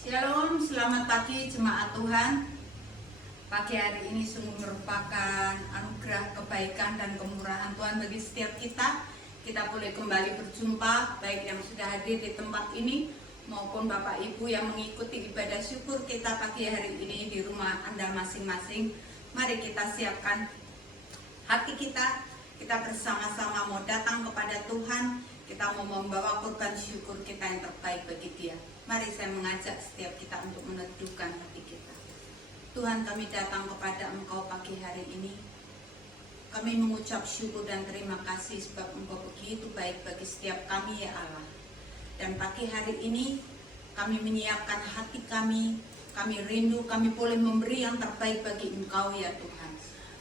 Shalom, selamat pagi jemaat Tuhan. Pagi hari ini sungguh merupakan anugerah, kebaikan, dan kemurahan Tuhan bagi setiap kita. Kita boleh kembali berjumpa, baik yang sudah hadir di tempat ini maupun Bapak Ibu yang mengikuti ibadah syukur kita pagi hari ini di rumah Anda masing-masing. Mari kita siapkan hati kita bersama-sama mau datang kepada Tuhan. Kita mau membawa korban syukur kita yang terbaik bagi Dia. Mari saya mengajak setiap kita untuk meneduhkan hati kita. Tuhan, kami datang kepada Engkau pagi hari ini. Kami mengucap syukur dan terima kasih sebab Engkau begitu baik bagi setiap kami, ya Allah. Dan pagi hari ini kami menyiapkan hati kami rindu, kami boleh memberi yang terbaik bagi Engkau, ya Tuhan.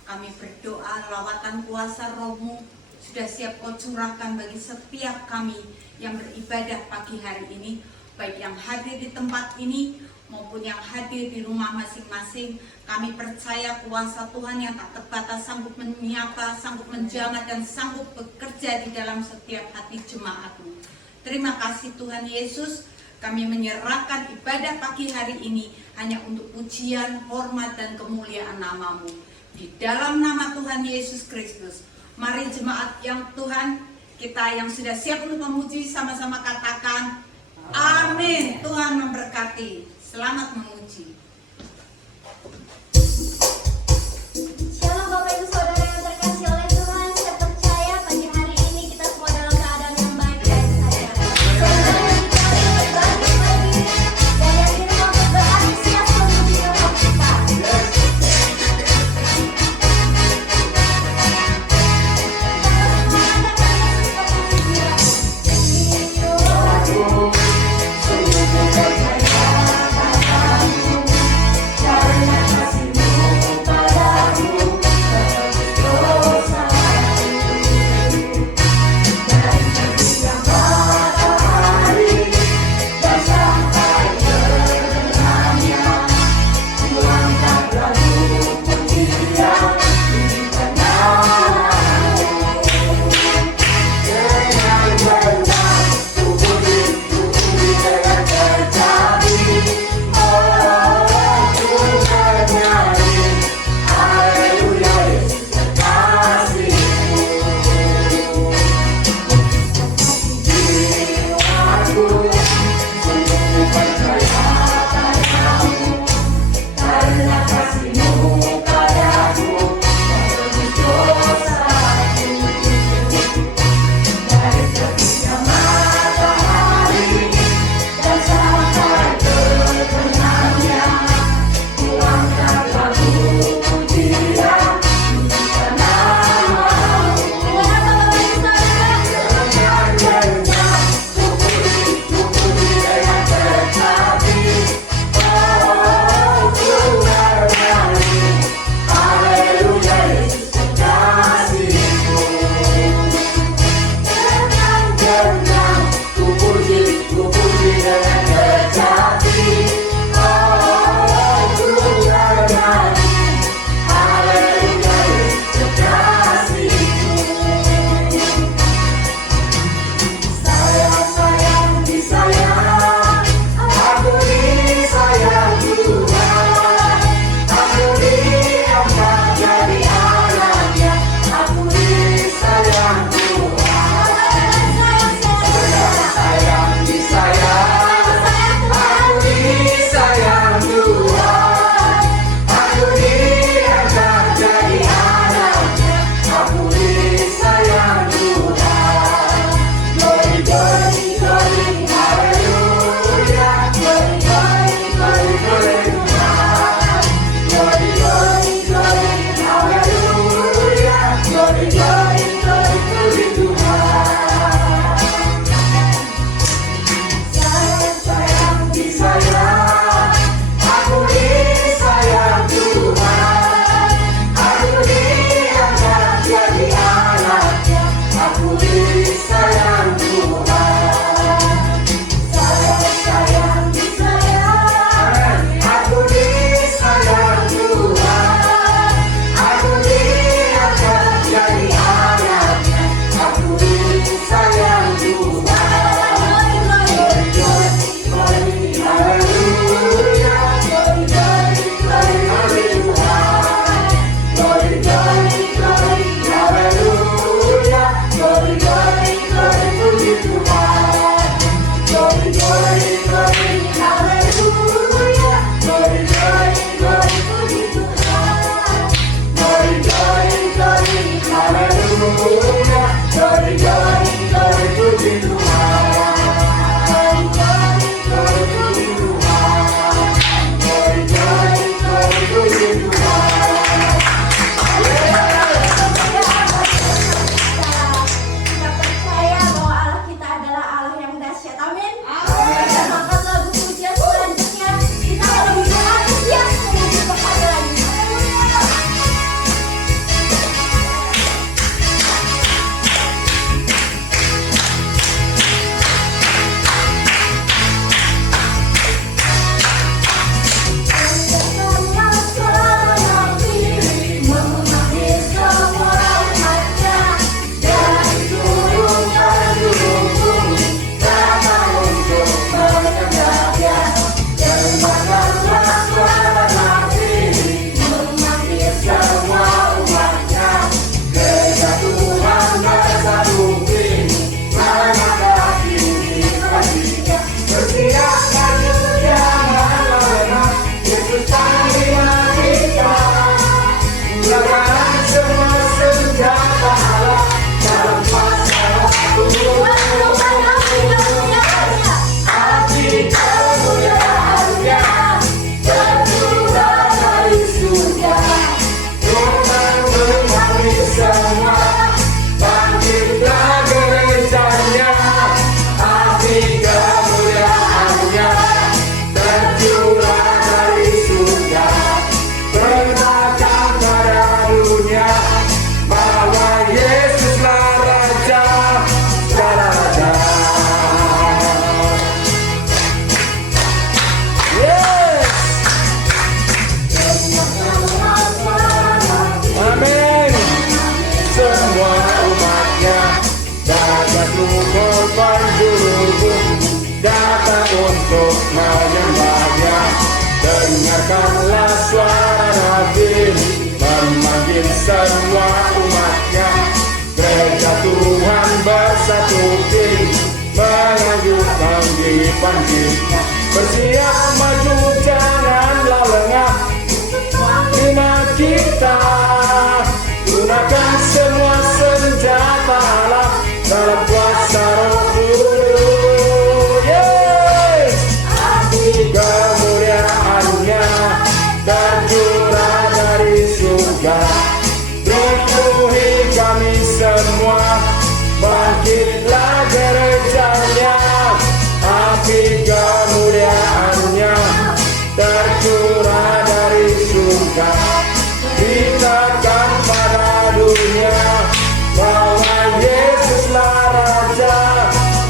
Kami berdoa lawatan kuasa Roh-Mu sudah siap Kau curahkan bagi setiap kami yang beribadah pagi hari ini, baik yang hadir di tempat ini maupun yang hadir di rumah masing-masing. Kami percaya kuasa Tuhan yang tak terbatas sanggup menyapa, sanggup menjamah, dan sanggup bekerja di dalam setiap hati jemaat-Mu. Terima kasih Tuhan Yesus, kami menyerahkan ibadah pagi hari ini hanya untuk pujian, hormat, dan kemuliaan nama-Mu. Di dalam nama Tuhan Yesus Kristus, mari jemaat yang Tuhan, kita yang sudah siap untuk memuji sama-sama katakan amin. Tuhan memberkati. Selamat memuji. Shalom Bapak Ibu Saudara yang terkasih oleh Tuhan. Saya percaya pagi hari ini kita semua dalam keadaan yang baik-baik saja. Saudara kita berbagi pagi dan yang di rumah berantusias memuji Tuhan kita. Kita semua Dengarkanlah suara Nabi memanggil semua umatnya. Gereja Tuhan bersatu kini menganjur panggil. Bersiap maju janganlah lengah. Terima kita gunakan semua senjata Allah dalam kuasa Roh Kudus. Yes. Kemuliaan-Nya tercurah dari surga, penuhi kami semua. Bangkitlah gerejanya, api kemuliaan-Nya tercurah dari surga. Beritakan pada dunia bahwa Yesuslah Raja.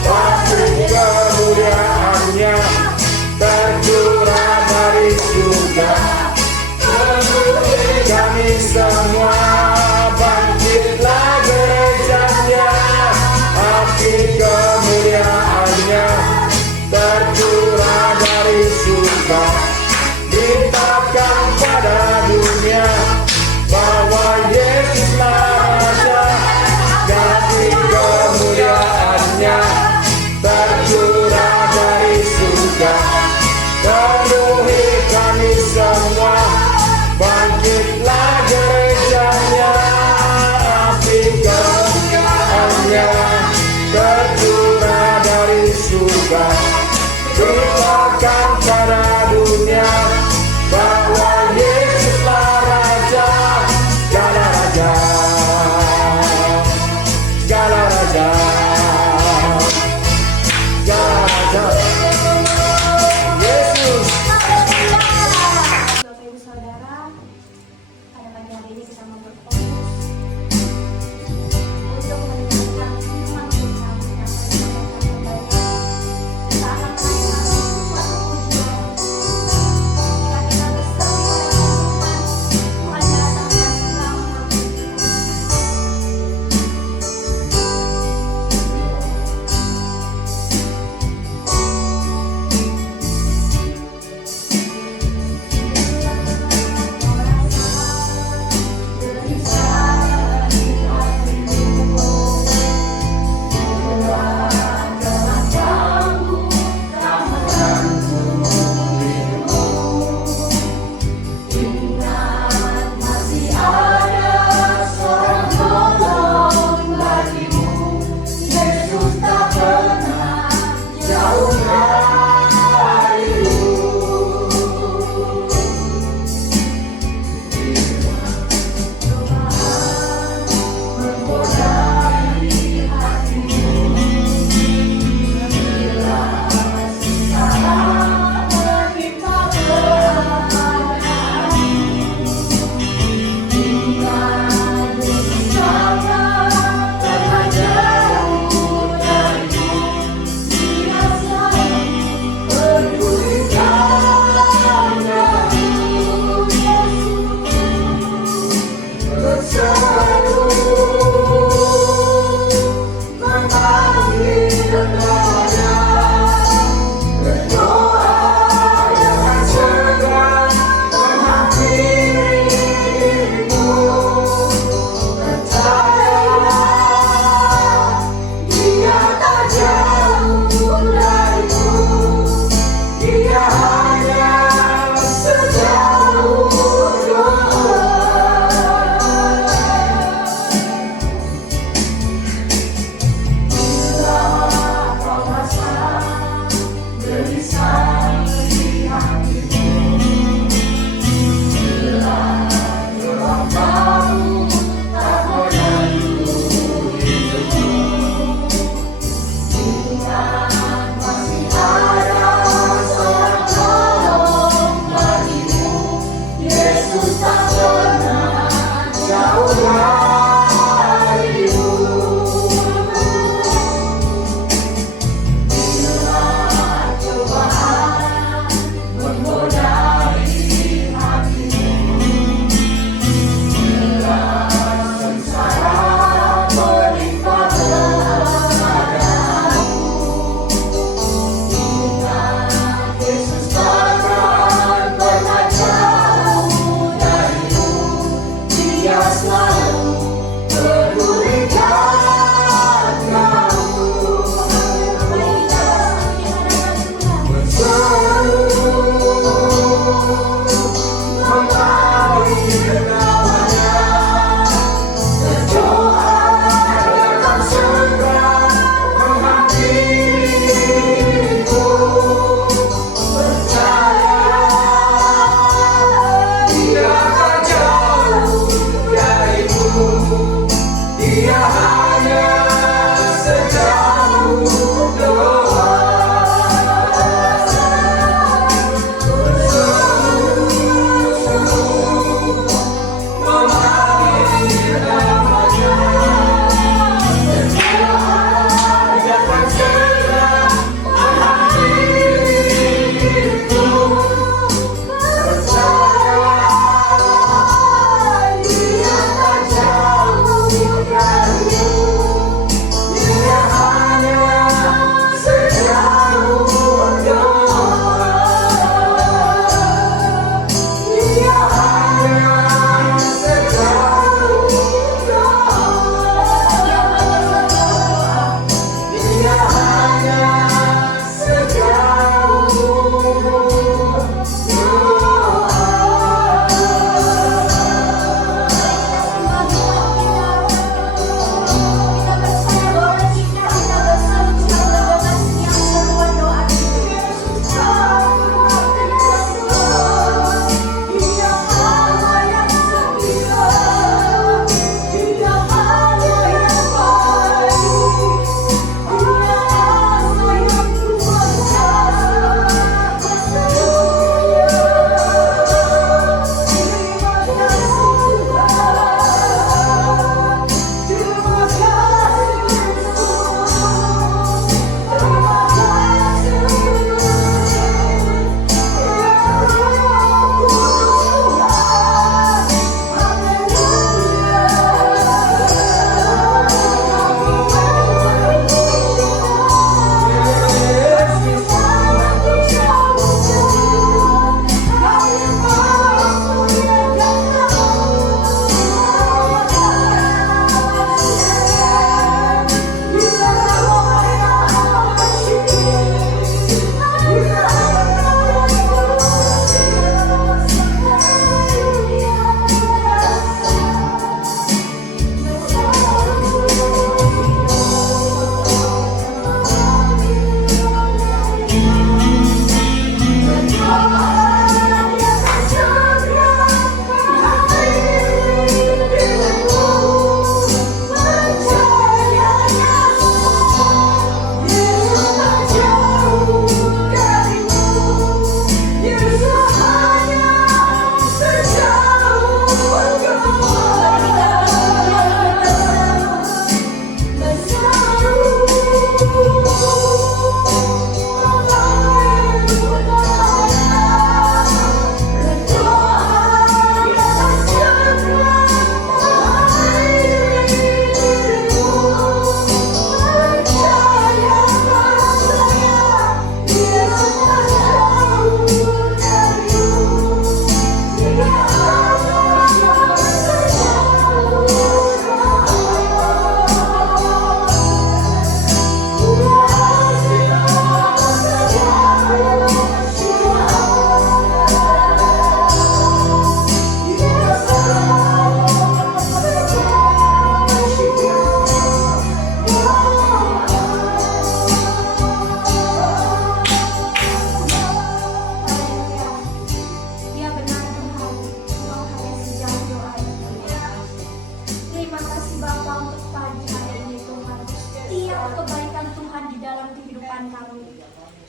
Api kemuliaan-Nya tercurah dari surga, penuhi kami semua. Bangkitlah gerejanya, api kemuliaan-Nya tercurah dari surga. Beritakan pada dunia bahwa Yesuslah Raja. Api kemuliaan-Nya tercurah dari surga, penuhi kami semua. Bangkitlah gerejanya, api kemuliaan-Nya tercurah dari surga. Beritakan pada dunia bahwa Yesuslah Raja, segala raja, segala raja, segala raja. Yesus. Bapak Ibu Saudara, pada pagi hari ini kita mau berfokus untuk mendengarkan firman Tuhan yang akan kita baca. Kita akan menaikkan suatu pujian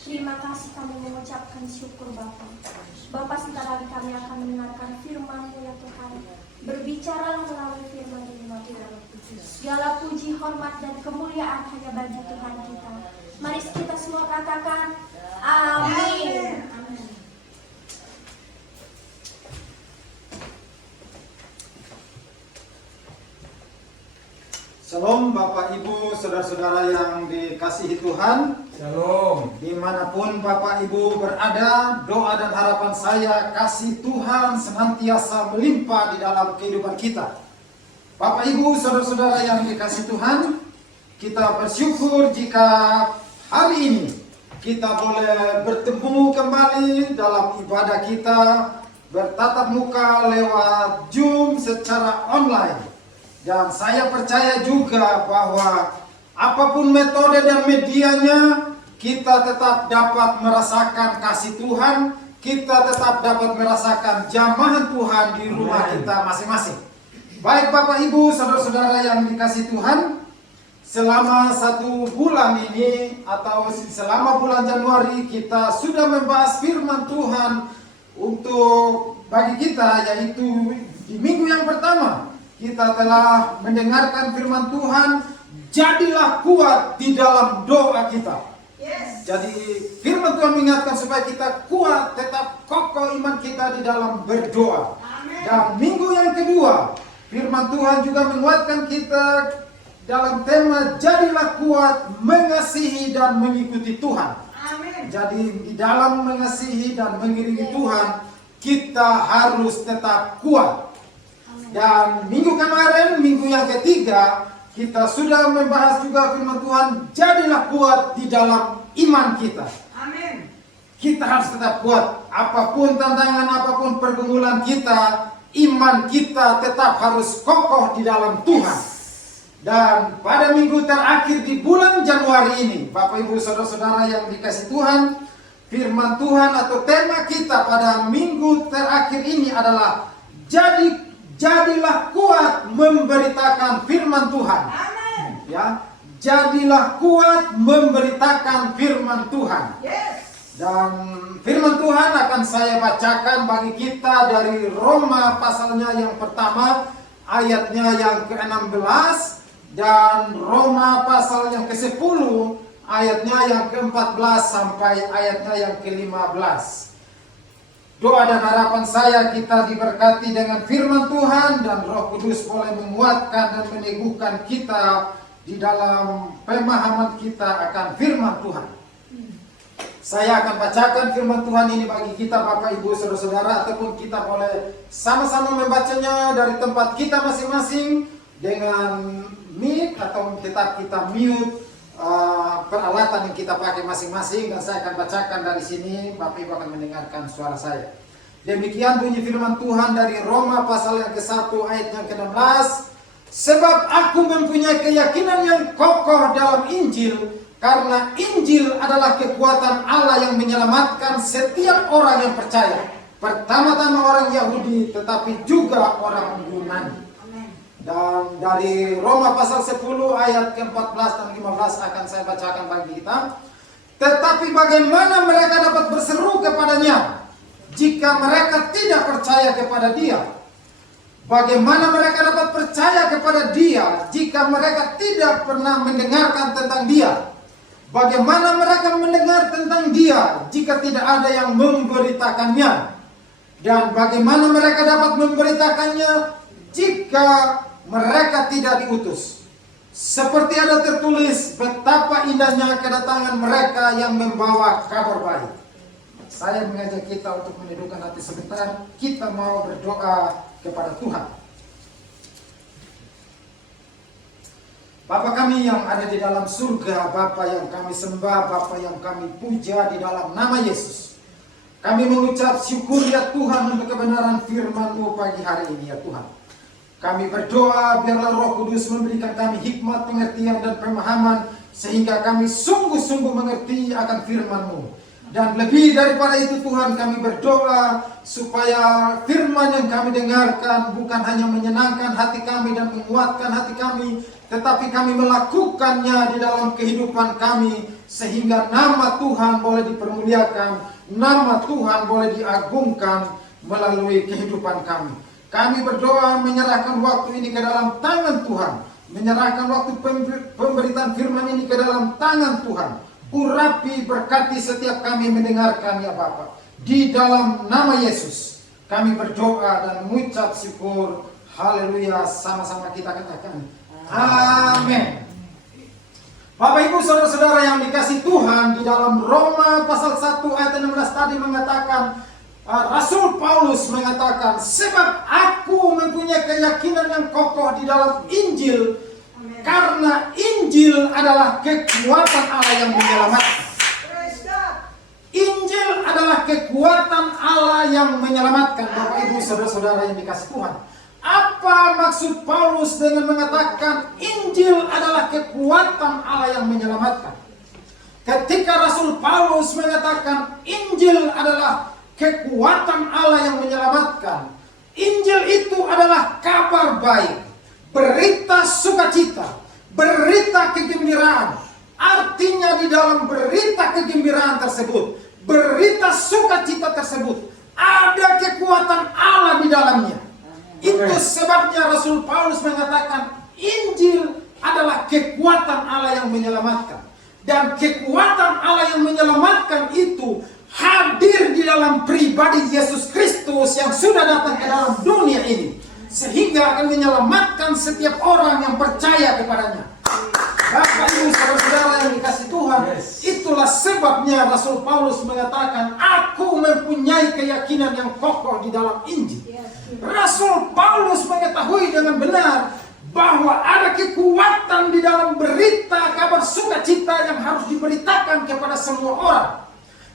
Terima kasih kami mengucapkan syukur Bapa. Bapa, sebentar lagi kami akan mendengarkan firman-Mu ya Tuhan. Berbicaralah melalui firman ini Tuhan. Segala puji, hormat, dan kemuliaan hanya bagi Tuhan kita. Mari kita semua katakan amin. Shalom Bapak Ibu, saudara-saudara yang dikasihi Tuhan. Shalom. Dimanapun Bapak Ibu berada, doa dan harapan saya kasih Tuhan senantiasa melimpah di dalam kehidupan kita. Bapak Ibu, saudara-saudara yang dikasihi Tuhan, kita bersyukur jika hari ini kita boleh bertemu kembali dalam ibadah kita, bertatap muka lewat Zoom secara online. Dan saya percaya juga bahwa apapun metode dan medianya, kita tetap dapat merasakan kasih Tuhan, kita tetap dapat merasakan jamahan Tuhan di rumah kita masing-masing. Baik Bapak Ibu, saudara-saudara yang dikasih Tuhan, selama 1 bulan ini atau selama bulan Januari kita sudah membahas firman Tuhan untuk bagi kita, yaitu di minggu yang pertama kita telah mendengarkan firman Tuhan, jadilah kuat di dalam doa kita. Jadi firman Tuhan mengingatkan supaya kita kuat, tetap kokoh iman kita di dalam berdoa. Dan minggu yang kedua, firman Tuhan juga menguatkan kita dalam tema jadilah kuat mengasihi dan mengikuti Tuhan. Jadi di dalam mengasihi dan mengikuti Tuhan, kita harus tetap kuat. Dan minggu kemarin, minggu yang ketiga, kita sudah membahas juga firman Tuhan, jadilah kuat di dalam iman kita. Amin. Kita harus tetap kuat. Apapun tantangan, apapun pergumulan kita, iman kita tetap harus kokoh di dalam Tuhan. Dan pada minggu terakhir di bulan Januari ini, Bapak Ibu Saudara-saudara yang dikasih Tuhan, firman Tuhan atau tema kita pada minggu terakhir ini adalah jadilah kuat memberitakan firman Tuhan. Amin. Ya, jadilah kuat memberitakan firman Tuhan. Dan firman Tuhan akan saya bacakan bagi kita dari Roma pasalnya yang pertama, ayatnya yang ke-16, dan Roma pasal yang ke-10, ayatnya yang ke-14 sampai ayatnya yang ke-15. Doa dan harapan saya kita diberkati dengan firman Tuhan dan Roh Kudus boleh menguatkan dan meneguhkan kita di dalam pemahaman kita akan firman Tuhan. Saya akan bacakan firman Tuhan ini bagi kita Bapak Ibu Saudara-saudara, ataupun kita boleh sama-sama membacanya dari tempat kita masing-masing dengan mic atau tetap kita mute peralatan yang kita pakai masing-masing, dan saya akan bacakan dari sini, Bapak Ibu akan mendengarkan suara saya. Demikian bunyi firman Tuhan dari Roma pasal yang ke-1 ayat yang ke-16. Sebab aku mempunyai keyakinan yang kokoh dalam Injil, karena Injil adalah kekuatan Allah yang menyelamatkan setiap orang yang percaya. Pertama-tama orang Yahudi, tetapi juga orang Yunani. Dan dari Roma pasal 10 ayat ke-14 dan 15 akan saya bacakan bagi kita. Tetapi bagaimana mereka dapat berseru kepadanya jika mereka tidak percaya kepada Dia? Bagaimana mereka dapat percaya kepada Dia jika mereka tidak pernah mendengarkan tentang Dia? Bagaimana mereka mendengar tentang Dia jika tidak ada yang memberitakannya? Dan bagaimana mereka dapat memberitakannya jika mereka tidak diutus? Seperti ada tertulis, betapa indahnya kedatangan mereka yang membawa kabar baik. Saya mengajak kita untuk menundukkan hati sebentar. Kita mau berdoa kepada Tuhan. Bapa kami yang ada di dalam surga, Bapa yang kami sembah, Bapa yang kami puja di dalam nama Yesus. Kami mengucap syukur ya Tuhan untuk kebenaran firman-Mu pagi hari ini ya Tuhan. Kami berdoa biarlah Roh Kudus memberikan kami hikmat, pengertian dan pemahaman sehingga kami sungguh-sungguh mengerti akan firman-Mu. Dan lebih daripada itu Tuhan, kami berdoa supaya firman yang kami dengarkan bukan hanya menyenangkan hati kami dan menguatkan hati kami, tetapi kami melakukannya di dalam kehidupan kami, sehingga nama Tuhan boleh dipermuliakan, nama Tuhan boleh diagungkan melalui kehidupan kami. Kami berdoa menyerahkan waktu ini ke dalam tangan Tuhan, menyerahkan waktu pemberitaan firman ini ke dalam tangan Tuhan. Urapi, berkati setiap kami mendengarkan ya Bapa. Di dalam nama Yesus kami berdoa dan mengucap syukur. Haleluya. Sama-sama kita katakan amin. Bapak Ibu Saudara-saudara yang dikasih Tuhan, di dalam Roma pasal 1 ayat 16 tadi mengatakan, Rasul Paulus mengatakan, sebab aku mempunyai keyakinan yang kokoh di dalam Injil, karena Injil adalah kekuatan Allah yang menyelamatkan. Injil adalah kekuatan Allah yang menyelamatkan. Bapak Ibu Saudara-saudara yang dikasih Tuhan, apa maksud Paulus dengan mengatakan Injil adalah kekuatan Allah yang menyelamatkan? Ketika Rasul Paulus mengatakan Injil adalah kekuatan Allah yang menyelamatkan, Injil itu adalah kabar baik, berita sukacita, berita kegembiraan. Artinya di dalam berita kegembiraan tersebut, berita sukacita tersebut, ada kekuatan Allah di dalamnya. Itu sebabnya Rasul Paulus mengatakan Injil adalah kekuatan Allah yang menyelamatkan. Dan kekuatan Allah yang menyelamatkan itu hadir di dalam pribadi Yesus Kristus yang sudah datang ke dalam dunia ini, sehingga akan menyelamatkan setiap orang yang percaya kepadanya. Bapak Ibu Saudara-saudara yang dikasih Tuhan, itulah sebabnya Rasul Paulus mengatakan, aku mempunyai keyakinan yang kokoh di dalam Injil. Rasul Paulus mengetahui dengan benar bahwa ada kekuatan di dalam berita kabar sukacita yang harus diberitakan kepada semua orang,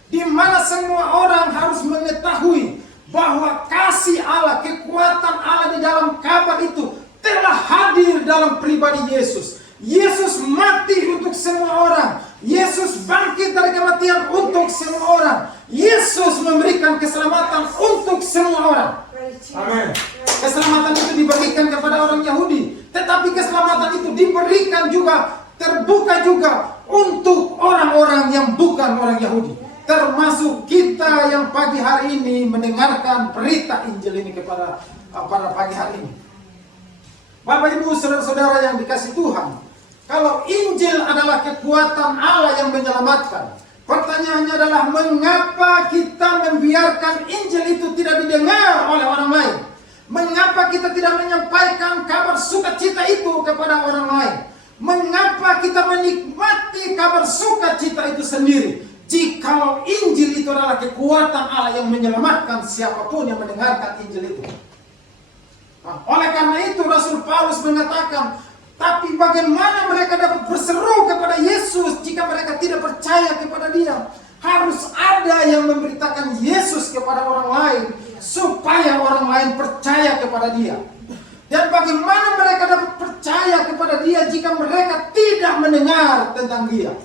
di mana semua orang harus mengetahui bahwa kasih Allah, kekuatan Allah di dalam kabar itu telah hadir dalam pribadi Yesus. Yesus mati untuk semua orang. Yesus bangkit dari kematian untuk semua orang. Yesus memberikan keselamatan untuk semua orang. Amin. Keselamatan itu diberikan kepada orang Yahudi, tetapi keselamatan itu diberikan juga, terbuka juga untuk orang-orang yang bukan orang Yahudi, termasuk kita yang pagi hari ini mendengarkan berita Injil ini pada pagi hari ini. Bapak Ibu Saudara-saudara yang dikasih Tuhan, kalau Injil adalah kekuatan Allah yang menyelamatkan, pertanyaannya adalah mengapa kita membiarkan Injil itu tidak didengar oleh orang lain? Mengapa kita tidak menyampaikan kabar sukacita itu kepada orang lain? Mengapa kita menikmati kabar sukacita itu sendiri? Jikalau Injil itu adalah kekuatan Allah yang menyelamatkan siapapun yang mendengarkan Injil itu. Nah, oleh karena itu Rasul Paulus mengatakan, tapi bagaimana mereka dapat berseru kepada Yesus jika mereka tidak percaya kepada Dia? Harus ada yang memberitakan Yesus kepada orang lain supaya orang lain percaya kepada Dia. Dan bagaimana mereka dapat percaya kepada Dia jika mereka tidak mendengar tentang Dia?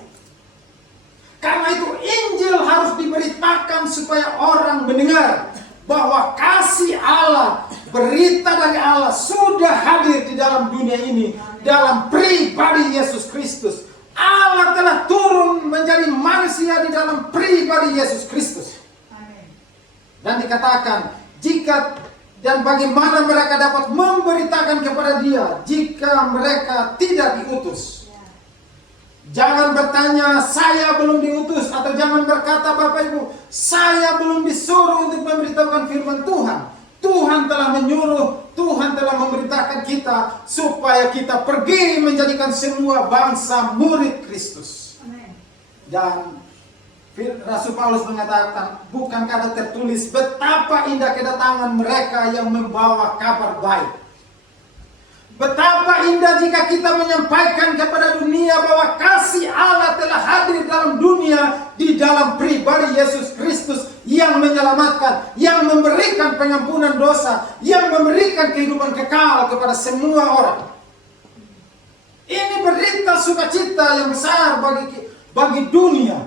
Karena itu Injil harus diberitakan supaya orang mendengar bahwa kasih Allah, berita dari Allah sudah hadir di dalam dunia ini, dalam pribadi Yesus Kristus. Allah telah turun menjadi manusia di dalam pribadi Yesus Kristus. Dan dikatakan, bagaimana mereka dapat memberitakan kepada Dia jika mereka tidak diutus? Jangan bertanya, saya belum diutus, atau jangan berkata, Bapak Ibu, saya belum disuruh untuk memberitakan firman Tuhan. Tuhan telah menyuruh, Tuhan telah memberitakan kita supaya kita pergi menjadikan semua bangsa murid Kristus. Dan Rasul Paulus mengatakan, bukankah ada tertulis betapa indah kedatangan mereka yang membawa kabar baik? Betapa indah jika kita menyampaikan kepada dunia bahwa kasih Allah telah hadir dalam dunia di dalam pribadi Yesus Kristus yang menyelamatkan, yang memberikan pengampunan dosa, yang memberikan kehidupan kekal kepada semua orang. Ini berita sukacita yang besar bagi dunia.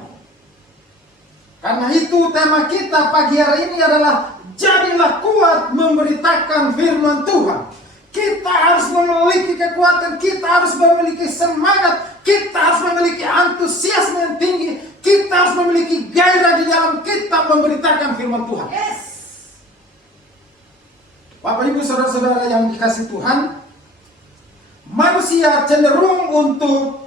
Karena itu tema kita pagi hari ini adalah jadilah kuat memberitakan firman Tuhan. Kita harus memiliki kekuatan, kita harus memiliki semangat, kita harus memiliki antusiasme yang tinggi, kita harus memiliki gairah di dalam kita memberitakan firman Tuhan. Yes. Bapak Ibu Saudara-saudara yang dikasihi Tuhan, manusia cenderung untuk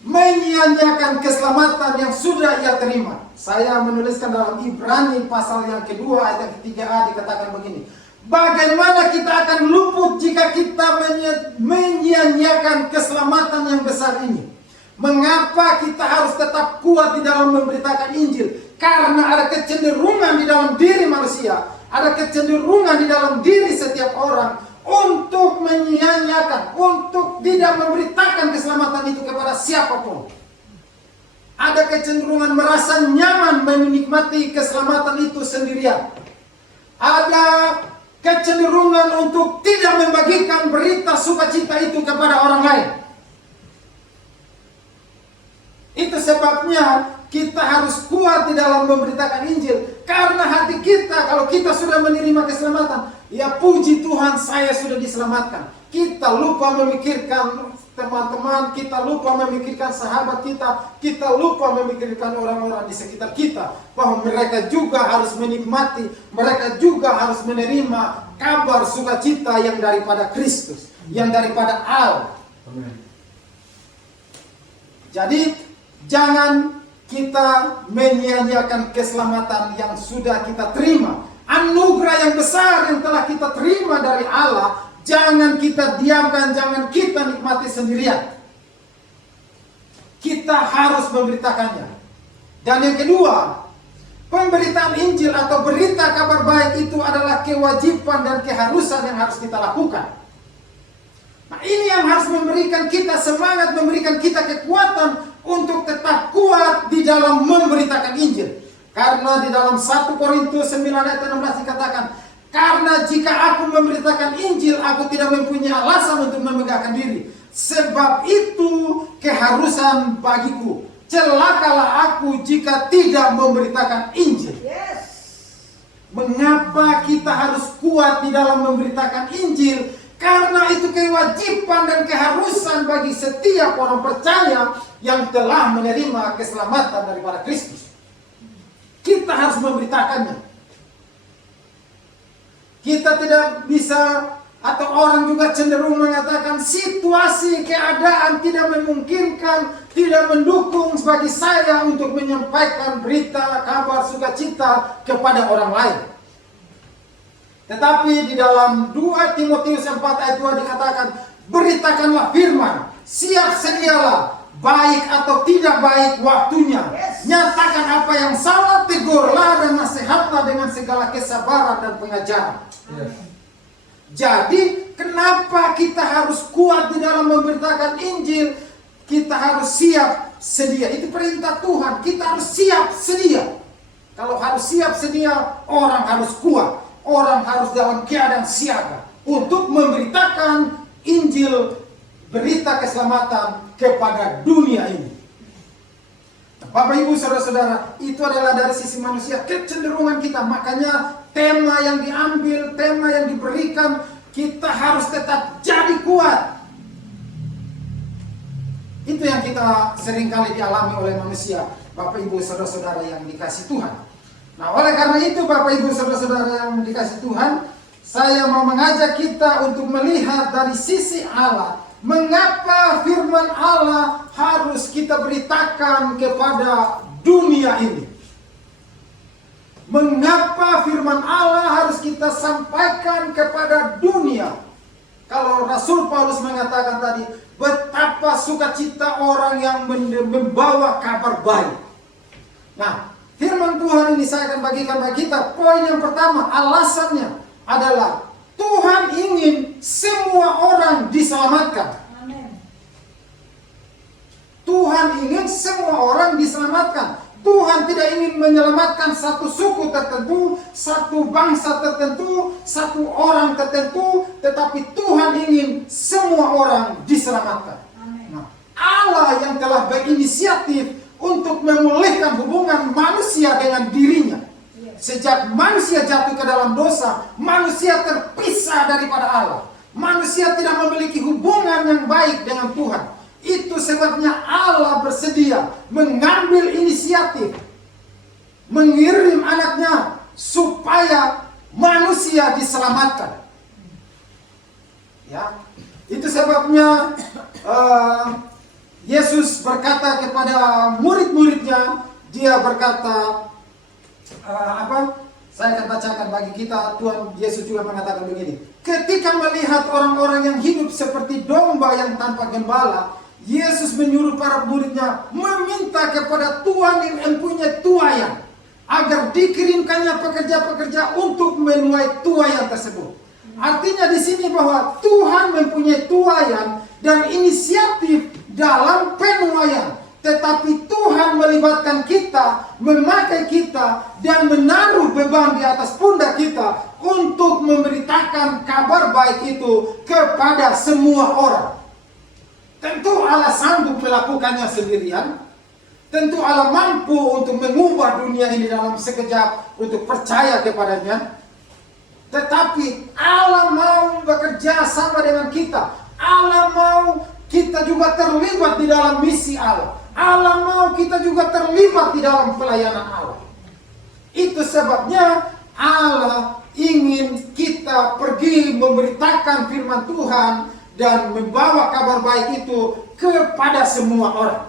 menyia-nyiakan keselamatan yang sudah ia terima. Saya menuliskan dalam Ibrani pasal yang kedua ayat yang ketiga dikatakan begini. Bagaimana kita akan luput jika kita menyia-nyiakan keselamatan yang besar ini? Mengapa kita harus tetap kuat di dalam memberitakan Injil? Karena ada kecenderungan di dalam diri manusia, ada kecenderungan di dalam diri setiap orang untuk menyia-nyiakan, untuk tidak memberitakan keselamatan itu kepada siapapun. Ada kecenderungan merasa nyaman menikmati keselamatan itu sendirian. Ada kecenderungan untuk tidak membagikan berita sukacita itu kepada orang lain. Itu sebabnya kita harus kuat di dalam memberitakan Injil. Karena hati kita, kalau kita sudah menerima keselamatan, ya puji Tuhan saya sudah diselamatkan. Kita lupa memikirkan teman-teman, kita lupa memikirkan sahabat kita lupa memikirkan orang-orang di sekitar kita. Bahwa mereka juga harus menikmati, mereka juga harus menerima kabar sukacita yang daripada Kristus, yang daripada Allah. Jadi jangan kita menyia-nyiakan keselamatan yang sudah kita terima. Anugerah yang besar yang telah kita terima dari Allah, jangan kita diamkan, jangan kita nikmati sendirian. Kita harus memberitakannya. Dan yang kedua, pemberitaan Injil atau berita kabar baik itu adalah kewajiban dan keharusan yang harus kita lakukan. Nah, ini yang harus memberikan kita semangat, memberikan kita kekuatan untuk tetap kuat di dalam memberitakan Injil. Karena di dalam 1 Korintus 9 ayat 16 dikatakan, karena jika aku memberitakan Injil, aku tidak mempunyai alasan untuk memegahkan diri. Sebab itu keharusan bagiku. Celakalah aku jika tidak memberitakan Injil. Yes. Mengapa kita harus kuat di dalam memberitakan Injil? Karena itu kewajiban dan keharusan bagi setiap orang percaya yang telah menerima keselamatan daripada Kristus. Kita harus memberitakannya. Kita tidak bisa, atau orang juga cenderung mengatakan situasi keadaan tidak memungkinkan, tidak mendukung bagi saya untuk menyampaikan berita kabar sukacita kepada orang lain. Tetapi di dalam 2 Timotius 4 ayat 2 dikatakan, beritakanlah firman, siap sedialah, baik atau tidak baik waktunya. Nyatakan apa yang salah, tegurlah dan nasihatlah dengan segala kesabaran dan pengajaran. Jadi kenapa kita harus kuat di dalam memberitakan Injil? Kita harus siap sedia. Itu perintah Tuhan. Kita harus siap sedia. Kalau harus siap sedia, orang harus kuat. Orang harus dalam keadaan siaga untuk memberitakan Injil, berita keselamatan kepada dunia ini. Bapak Ibu Saudara-saudara, itu adalah dari sisi manusia, kecenderungan kita. Makanya tema yang diambil, tema yang diberikan, kita harus tetap jadi kuat. Itu yang kita seringkali dialami oleh manusia, Bapak Ibu Saudara-saudara yang dikasih Tuhan. Nah, oleh karena itu Bapak Ibu Saudara-saudara yang dikasih Tuhan, saya mau mengajak kita untuk melihat dari sisi Allah. Mengapa firman Allah harus kita beritakan kepada dunia ini? Mengapa firman Allah harus kita sampaikan kepada dunia? Kalau Rasul Paulus mengatakan tadi, betapa sukacita orang yang membawa kabar baik. Nah, firman Tuhan ini saya akan bagikan bagi kita. Poin yang pertama, alasannya adalah Tuhan ingin semua orang diselamatkan. Amin. Tuhan ingin semua orang diselamatkan. Tuhan tidak ingin menyelamatkan satu suku tertentu, satu bangsa tertentu, satu orang tertentu, tetapi Tuhan ingin semua orang diselamatkan. Amin. Nah, Allah yang telah berinisiatif untuk memulihkan hubungan manusia dengan dirinya. Sejak manusia jatuh ke dalam dosa, manusia terpisah daripada Allah. Manusia tidak memiliki hubungan yang baik dengan Tuhan. Itu sebabnya Allah bersedia mengambil inisiatif, mengirim anaknya supaya manusia diselamatkan. Ya, itu sebabnya Yesus berkata kepada murid-muridnya, dia berkata, saya akan bacakan bagi kita. Tuhan Yesus juga mengatakan begini, ketika melihat orang-orang yang hidup seperti domba yang tanpa gembala, Yesus menyuruh para muridnya meminta kepada Tuhan yang mempunyai tuayan agar dikirimkannya pekerja-pekerja untuk menuai tuayan tersebut. Artinya di sini bahwa Tuhan mempunyai tuayan dan inisiatif dalam penuaian. Tetapi Tuhan melibatkan kita, memakai kita, dan menaruh beban di atas pundak kita untuk memberitakan kabar baik itu kepada semua orang. Tentu Allah sanggup melakukannya sendirian. Tentu Allah mampu untuk mengubah dunia ini dalam sekejap untuk percaya kepadanya. Tetapi Allah mau bekerja sama dengan kita. Allah mau kita juga terlibat di dalam misi Allah. Allah mau kita juga terlibat di dalam pelayanan Allah. Itu sebabnya Allah ingin kita pergi memberitakan firman Tuhan dan membawa kabar baik itu kepada semua orang.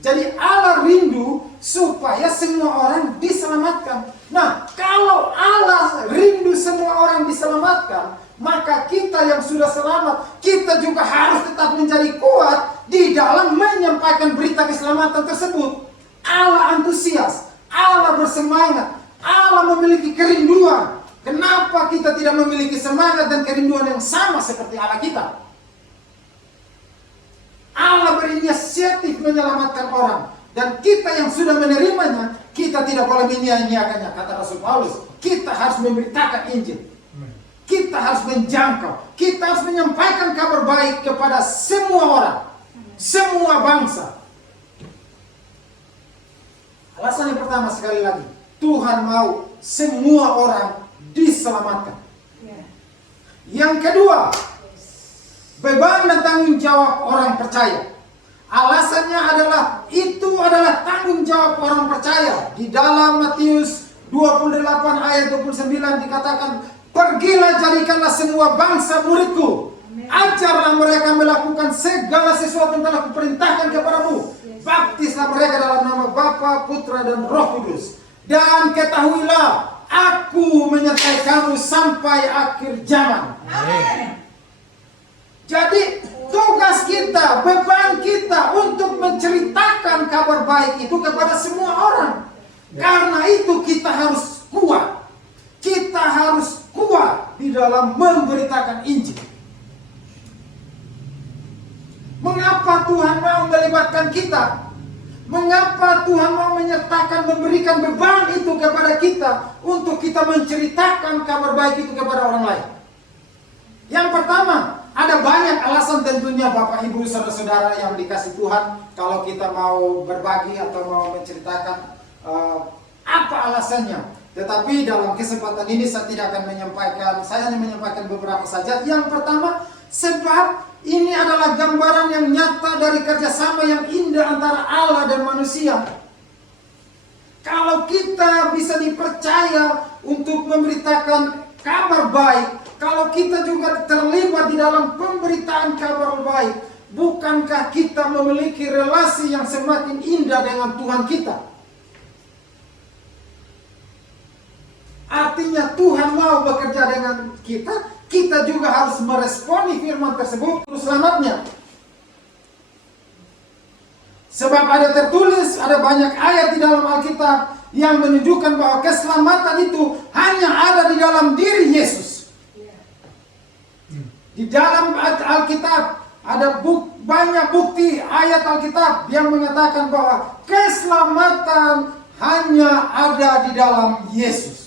Jadi Allah rindu supaya semua orang diselamatkan. Nah, kalau Allah rindu semua orang diselamatkan, maka kita yang sudah selamat, kita juga harus tetap menjadi kuat di dalam menyampaikan berita keselamatan tersebut. Allah antusias, Allah bersemangat, Allah memiliki kerinduan. Kenapa kita tidak memiliki semangat dan kerinduan yang sama seperti Allah kita? Allah berinisiatif menyelamatkan orang. Dan kita yang sudah menerimanya, kita tidak boleh menyia-nyiakannya. Kata Rasul Paulus, kita harus memberitakan Injil. Kita harus menjangkau. Kita harus menyampaikan kabar baik kepada semua orang. Semua bangsa. Alasan yang pertama sekali lagi, Tuhan mau semua orang diselamatkan. Yang kedua, beban dan tanggung jawab orang percaya. Alasannya adalah itu adalah tanggung jawab orang percaya. Di dalam Matius 28 ayat 29 dikatakan, pergilah jadikanlah semua bangsa muridku. Ajarlah mereka melakukan segala sesuatu yang telah kuperintahkan kepadamu. Baptislah mereka dalam nama Bapa, Putra, dan Roh Kudus. Dan ketahuilah, aku menyertai kamu sampai akhir zaman. Amin. Jadi tugas kita, beban kita untuk menceritakan kabar baik itu kepada semua orang. Karena itu kita harus kuat. Kita harus kuat di dalam memberitakan Injil. Mengapa Tuhan mau melibatkan kita? Mengapa Tuhan mau menyertakan, memberikan beban itu kepada kita untuk kita menceritakan kabar baik itu kepada orang lain? Yang pertama, ada banyak alasan tentunya Bapak Ibu saudara-saudara yang dikasih Tuhan kalau kita mau berbagi atau mau menceritakan apa alasannya. Tetapi dalam kesempatan ini saya tidak akan menyampaikan, saya hanya menyampaikan beberapa saja. Yang pertama, sebab ini adalah gambaran yang nyata dari kerjasama yang indah antara Allah dan manusia. Kalau kita bisa dipercaya untuk memberitakan kabar baik, kalau kita juga terlibat di dalam pemberitaan kabar baik, bukankah kita memiliki relasi yang semakin indah dengan Tuhan kita? Artinya Tuhan mau bekerja dengan kita, kita juga harus meresponi firman tersebut untuk selamatnya. Sebab ada tertulis, ada banyak ayat di dalam Alkitab yang menunjukkan bahwa keselamatan itu hanya ada di dalam diri Yesus. Di dalam Alkitab ada banyak bukti ayat Alkitab yang mengatakan bahwa keselamatan hanya ada di dalam Yesus.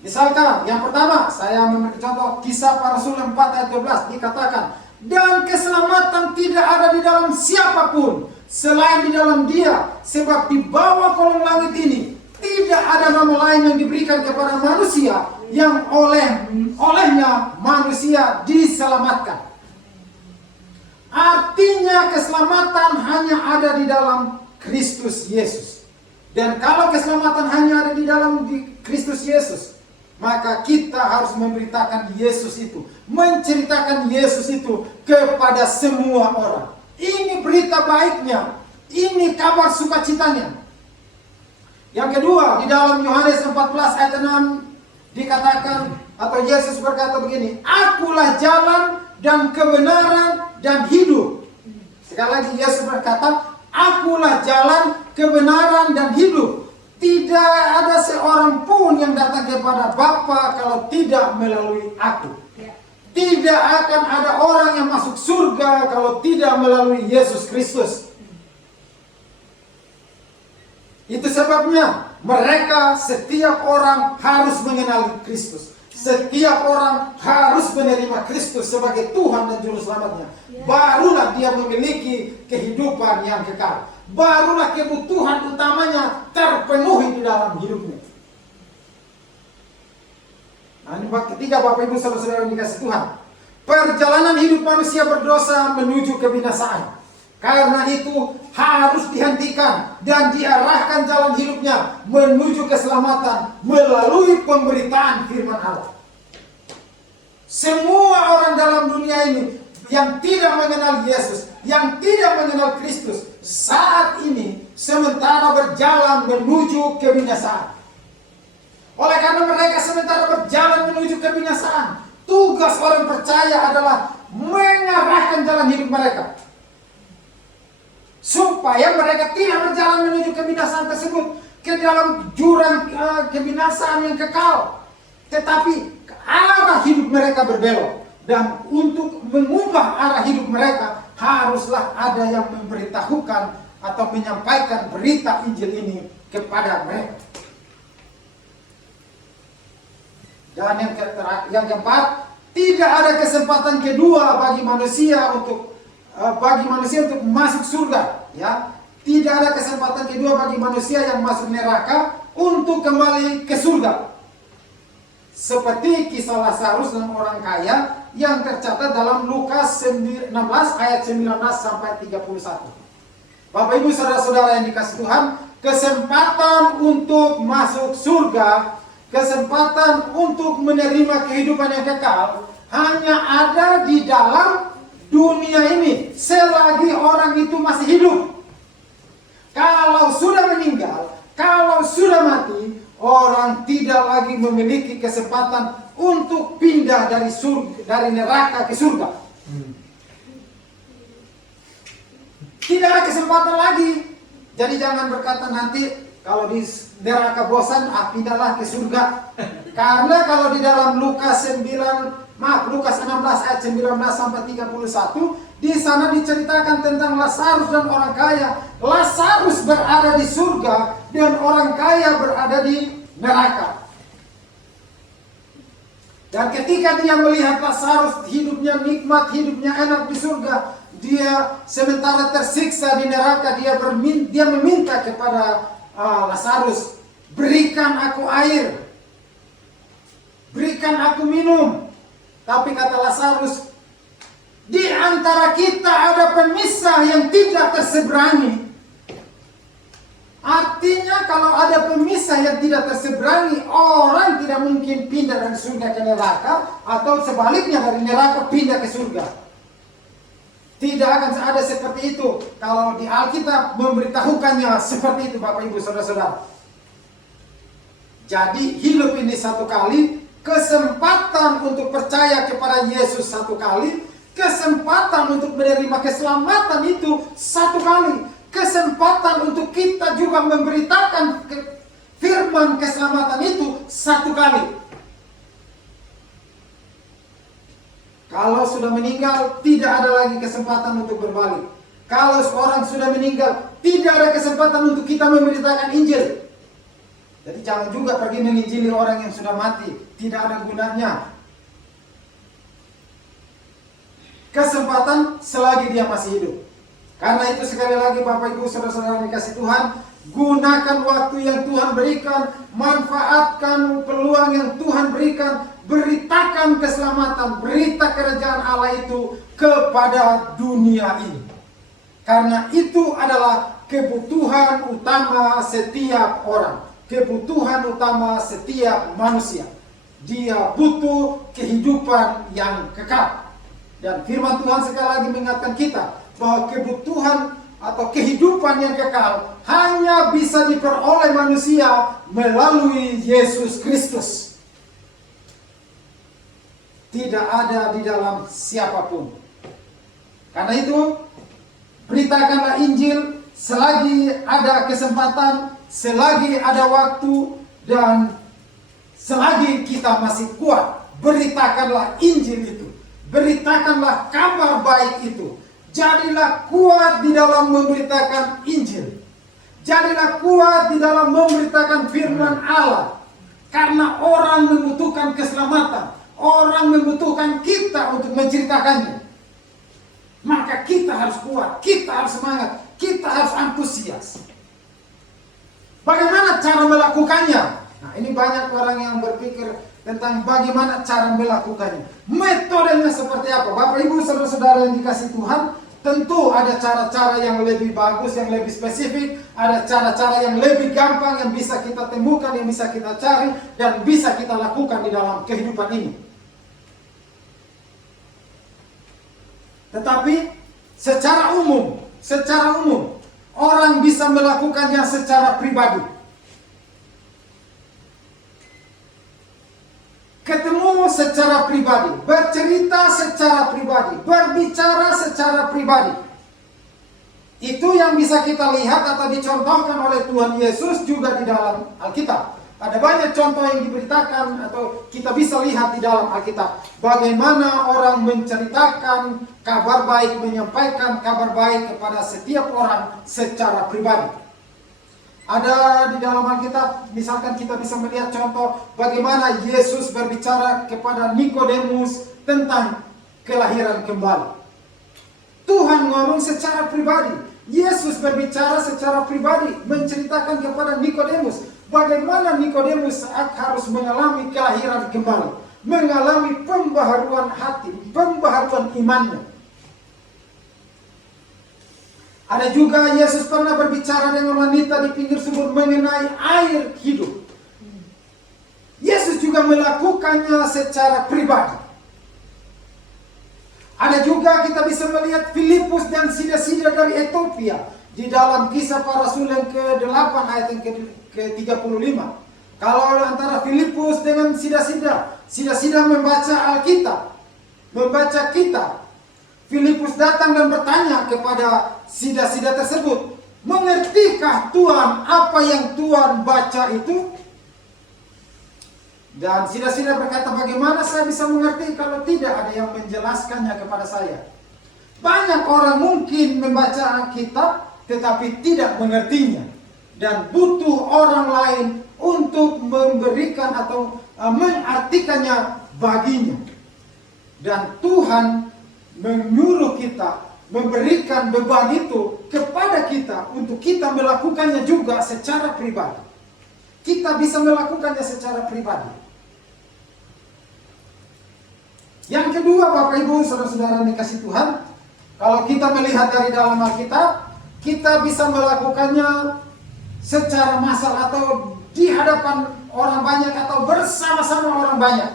Misalkan yang pertama, saya memberi contoh Kisah Para Rasul 4 ayat 12 dikatakan, dan keselamatan tidak ada di dalam siapapun selain di dalam Dia, sebab di bawah kolong langit ini tidak ada nama lain yang diberikan kepada manusia yang olehnya manusia diselamatkan. Artinya keselamatan hanya ada di dalam Kristus Yesus. Dan kalau keselamatan hanya ada di dalam Kristus Yesus, maka kita harus memberitakan Yesus itu, menceritakan Yesus itu kepada semua orang. Ini berita baiknya, ini kabar sukacitanya. Yang kedua, di dalam Yohanes 14 ayat 6 dikatakan, atau Yesus berkata begini, "Akulah jalan dan kebenaran dan hidup." Sekali lagi Yesus berkata, "Akulah jalan, kebenaran dan hidup. Tidak ada seorang pun yang datang kepada Bapa kalau tidak melalui aku." Tidak akan ada orang yang masuk surga kalau tidak melalui Yesus Kristus. Itu sebabnya mereka, setiap orang harus mengenali Kristus. Setiap orang harus menerima Kristus sebagai Tuhan dan Juru Selamatnya. Barulah dia memiliki kehidupan yang kekal. Barulah kebutuhan utamanya terpenuhi di dalam hidupnya. Nah, ini bab ketiga, Bapak Ibu Saudara-saudara yang dikasihi Tuhan. Perjalanan hidup manusia berdosa menuju kebinasaan. Karena itu harus dihentikan dan diarahkan jalan hidupnya menuju keselamatan melalui pemberitaan firman Allah. Semua orang dalam dunia ini yang tidak mengenal Yesus, yang tidak mengenal Kristus, saat ini sementara berjalan menuju kebinasaan. Oleh karena mereka sementara berjalan menuju kebinasaan, tugas orang percaya adalah mengarahkan jalan hidup mereka supaya mereka tidak berjalan menuju kebinasaan tersebut, ke dalam jurang kebinasaan yang kekal. Tetapi arah hidup mereka berbelok. Dan untuk mengubah arah hidup mereka, haruslah ada yang memberitahukan atau menyampaikan berita Injil ini kepada mereka. Dan yang keempat, tidak ada kesempatan kedua bagi manusia untuk masuk surga, ya. Tidak ada kesempatan kedua bagi manusia yang masuk neraka untuk kembali ke surga. Seperti kisah Lazarus dan orang kaya yang tercatat dalam Lukas 16 ayat 19 sampai 31. Bapak Ibu Saudara-saudara yang dikasihi Tuhan, kesempatan untuk masuk surga, kesempatan untuk menerima kehidupan yang kekal hanya ada di dalam dunia ini selagi orang itu masih hidup. Kalau sudah meninggal, kalau sudah mati, orang tidak lagi memiliki kesempatan untuk pindah dari neraka ke surga. Tidak ada kesempatan lagi. Jadi jangan berkata nanti kalau di neraka bosan, pindahlah ke surga. Karena kalau di dalam Lukas 16 ayat 19 sampai 31, di sana diceritakan tentang Lazarus dan orang kaya. Lazarus berada di surga dan orang kaya berada di neraka. Dan ketika dia melihat Lazarus hidupnya nikmat, hidupnya enak di surga, dia sementara tersiksa di neraka, dia meminta kepada Lazarus, "Berikan aku air, berikan aku minum." Tapi kata Lazarus, "Di antara kita ada pemisah yang tidak terseberangi." Artinya kalau ada pemisah yang tidak terseberangi, orang tidak mungkin pindah dari surga ke neraka, atau sebaliknya dari neraka pindah ke surga. Tidak akan ada seperti itu. Kalau di Alkitab memberitahukannya seperti itu, Bapak Ibu Saudara-saudara. Jadi hidup ini satu kali, kesempatan untuk percaya kepada Yesus satu kali, kesempatan untuk menerima keselamatan itu satu kali, kesempatan untuk kita juga memberitakan firman keselamatan itu satu kali. Kalau sudah meninggal, tidak ada lagi kesempatan untuk berbalik. Kalau seorang sudah meninggal, tidak ada kesempatan untuk kita memberitakan Injil. Jadi jangan juga pergi menginjili orang yang sudah mati. Tidak ada gunanya. kesempatan selagi dia masih hidup. Karena itu sekali lagi Bapak Ibu Saudara-saudara dikasih Tuhan, gunakan waktu yang Tuhan berikan, manfaatkan peluang yang Tuhan berikan, beritakan keselamatan, berita kerajaan Allah itu kepada dunia ini. Karena itu adalah kebutuhan utama setiap orang, kebutuhan utama setiap manusia. Dia butuh kehidupan yang kekal. Dan firman Tuhan sekali lagi mengingatkan kita bahwa kebutuhan atau kehidupan yang kekal hanya bisa diperoleh manusia melalui Yesus Kristus. Tidak ada di dalam siapapun. Karena itu, beritakanlah Injil selagi ada kesempatan, selagi ada waktu, dan selagi kita masih kuat. Beritakanlah Injil itu. Beritakanlah kabar baik itu. Jadilah kuat di dalam memberitakan Injil. Jadilah kuat di dalam memberitakan firman Allah. Karena orang membutuhkan keselamatan. Orang membutuhkan kita untuk menceritakannya. Maka kita harus kuat, kita harus semangat, kita harus antusias. Bagaimana cara melakukannya? Nah, ini banyak orang yang berpikir tentang bagaimana cara melakukannya. Metodenya seperti apa? Bapak Ibu Saudara-saudara yang dikasih Tuhan, tentu ada cara-cara yang lebih bagus, yang lebih spesifik, ada cara-cara yang lebih gampang yang bisa kita temukan, yang bisa kita cari, dan bisa kita lakukan di dalam kehidupan ini. Tetapi secara umum orang bisa melakukannya secara pribadi. Ketemu secara pribadi, bercerita secara pribadi, berbicara secara pribadi. Itu yang bisa kita lihat atau dicontohkan oleh Tuhan Yesus juga di dalam Alkitab. Ada banyak contoh yang diberitakan atau kita bisa lihat di dalam Alkitab. Bagaimana orang menceritakan kabar baik, menyampaikan kabar baik kepada setiap orang secara pribadi. Ada di dalam Alkitab, misalkan kita bisa melihat contoh bagaimana Yesus berbicara kepada Nikodemus tentang kelahiran kembali. Tuhan ngomong secara pribadi. Yesus berbicara secara pribadi, menceritakan kepada Nikodemus bagaimana Nikodemus harus mengalami kelahiran kembali, mengalami pembaharuan hati, pembaharuan imannya. Ada juga Yesus pernah berbicara dengan wanita di pinggir sumur mengenai air hidup. Yesus juga melakukannya secara pribadi. Ada juga kita bisa melihat Filipus dan sida-sida dari Ethiopia di dalam Kisah Para Rasul yang ke-8 ayat yang ke-35. Kalau antara Filipus dengan sida-sida membaca Alkitab, membaca kitab. Filipus datang dan bertanya kepada sida-sida tersebut, "Mengertikah Tuhan apa yang Tuhan baca itu?" Dan sida-sida berkata, "Bagaimana saya bisa mengerti kalau tidak ada yang menjelaskannya kepada saya?" Banyak orang mungkin membaca Alkitab tetapi tidak mengertinya. Dan butuh orang lain untuk memberikan atau mengartikannya baginya. Dan Tuhan menyuruh kita, memberikan beban itu kepada kita untuk kita melakukannya juga secara pribadi. Kita bisa melakukannya secara pribadi. Yang kedua, Bapak Ibu Saudara-saudara dikasih Tuhan, kalau kita melihat dari dalam Alkitab, kita bisa melakukannya secara massal atau di hadapan orang banyak atau bersama-sama orang banyak.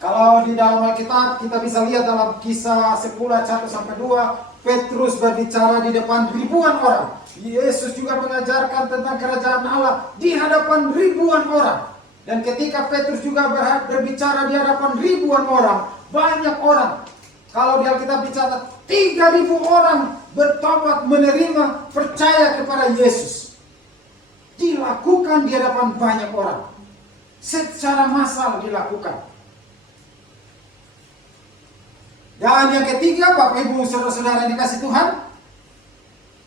Kalau di dalam Alkitab kita bisa lihat dalam Kisah 10 ayat 1-2, Petrus berbicara di depan ribuan orang. Yesus juga mengajarkan tentang kerajaan Allah di hadapan ribuan orang. Dan ketika Petrus juga berbicara di hadapan ribuan orang, banyak orang. Kalau di Alkitab dicatat 3.000 orang bertobat, menerima, percaya kepada Yesus. Dilakukan di hadapan banyak orang. Secara massal dilakukan. Dan yang ketiga, Bapak Ibu Saudara-saudara yang dikasih Tuhan,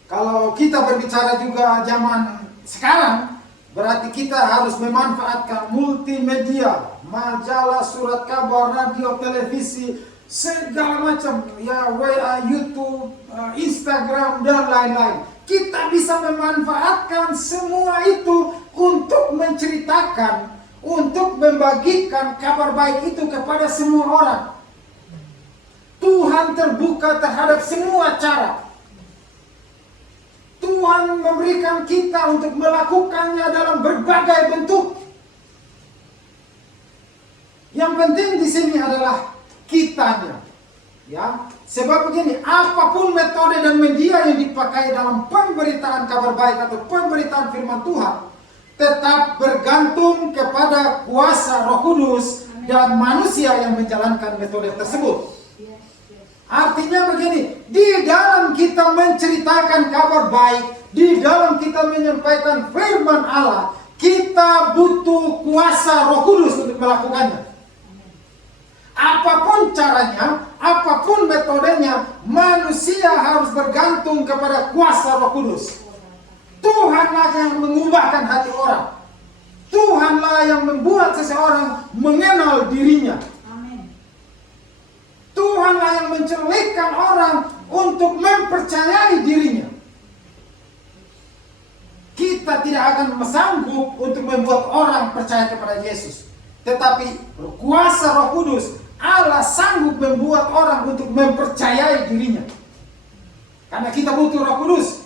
kalau kita berbicara juga zaman sekarang, berarti kita harus memanfaatkan multimedia, majalah, surat kabar, radio, televisi, segala macam, ya WA, YouTube, Instagram dan lain-lain. Kita bisa memanfaatkan semua itu untuk menceritakan, untuk membagikan kabar baik itu kepada semua orang. Tuhan terbuka terhadap semua cara. Tuhan memberikan kita untuk melakukannya dalam berbagai bentuk. Yang penting di sini adalah kitanya. Ya, sebab begini, apapun metode dan media yang dipakai dalam pemberitaan kabar baik atau pemberitaan firman Tuhan, tetap bergantung kepada kuasa Roh Kudus dan manusia yang menjalankan metode tersebut. Artinya begini, di dalam kita menceritakan kabar baik, di dalam kita menyampaikan firman Allah, kita butuh kuasa Roh Kudus untuk melakukannya. Apapun caranya, apapun metodenya, manusia harus bergantung kepada kuasa Roh Kudus. Tuhanlah yang mengubahkan hati orang. Tuhanlah yang membuat seseorang mengenal dirinya. Tuhanlah yang mencerminkan orang untuk mempercayai dirinya. Kita tidak akan sanggup untuk membuat orang percaya kepada Yesus. Tetapi kuasa Roh Kudus, Allah sanggup membuat orang untuk mempercayai dirinya. Karena kita butuh Roh Kudus.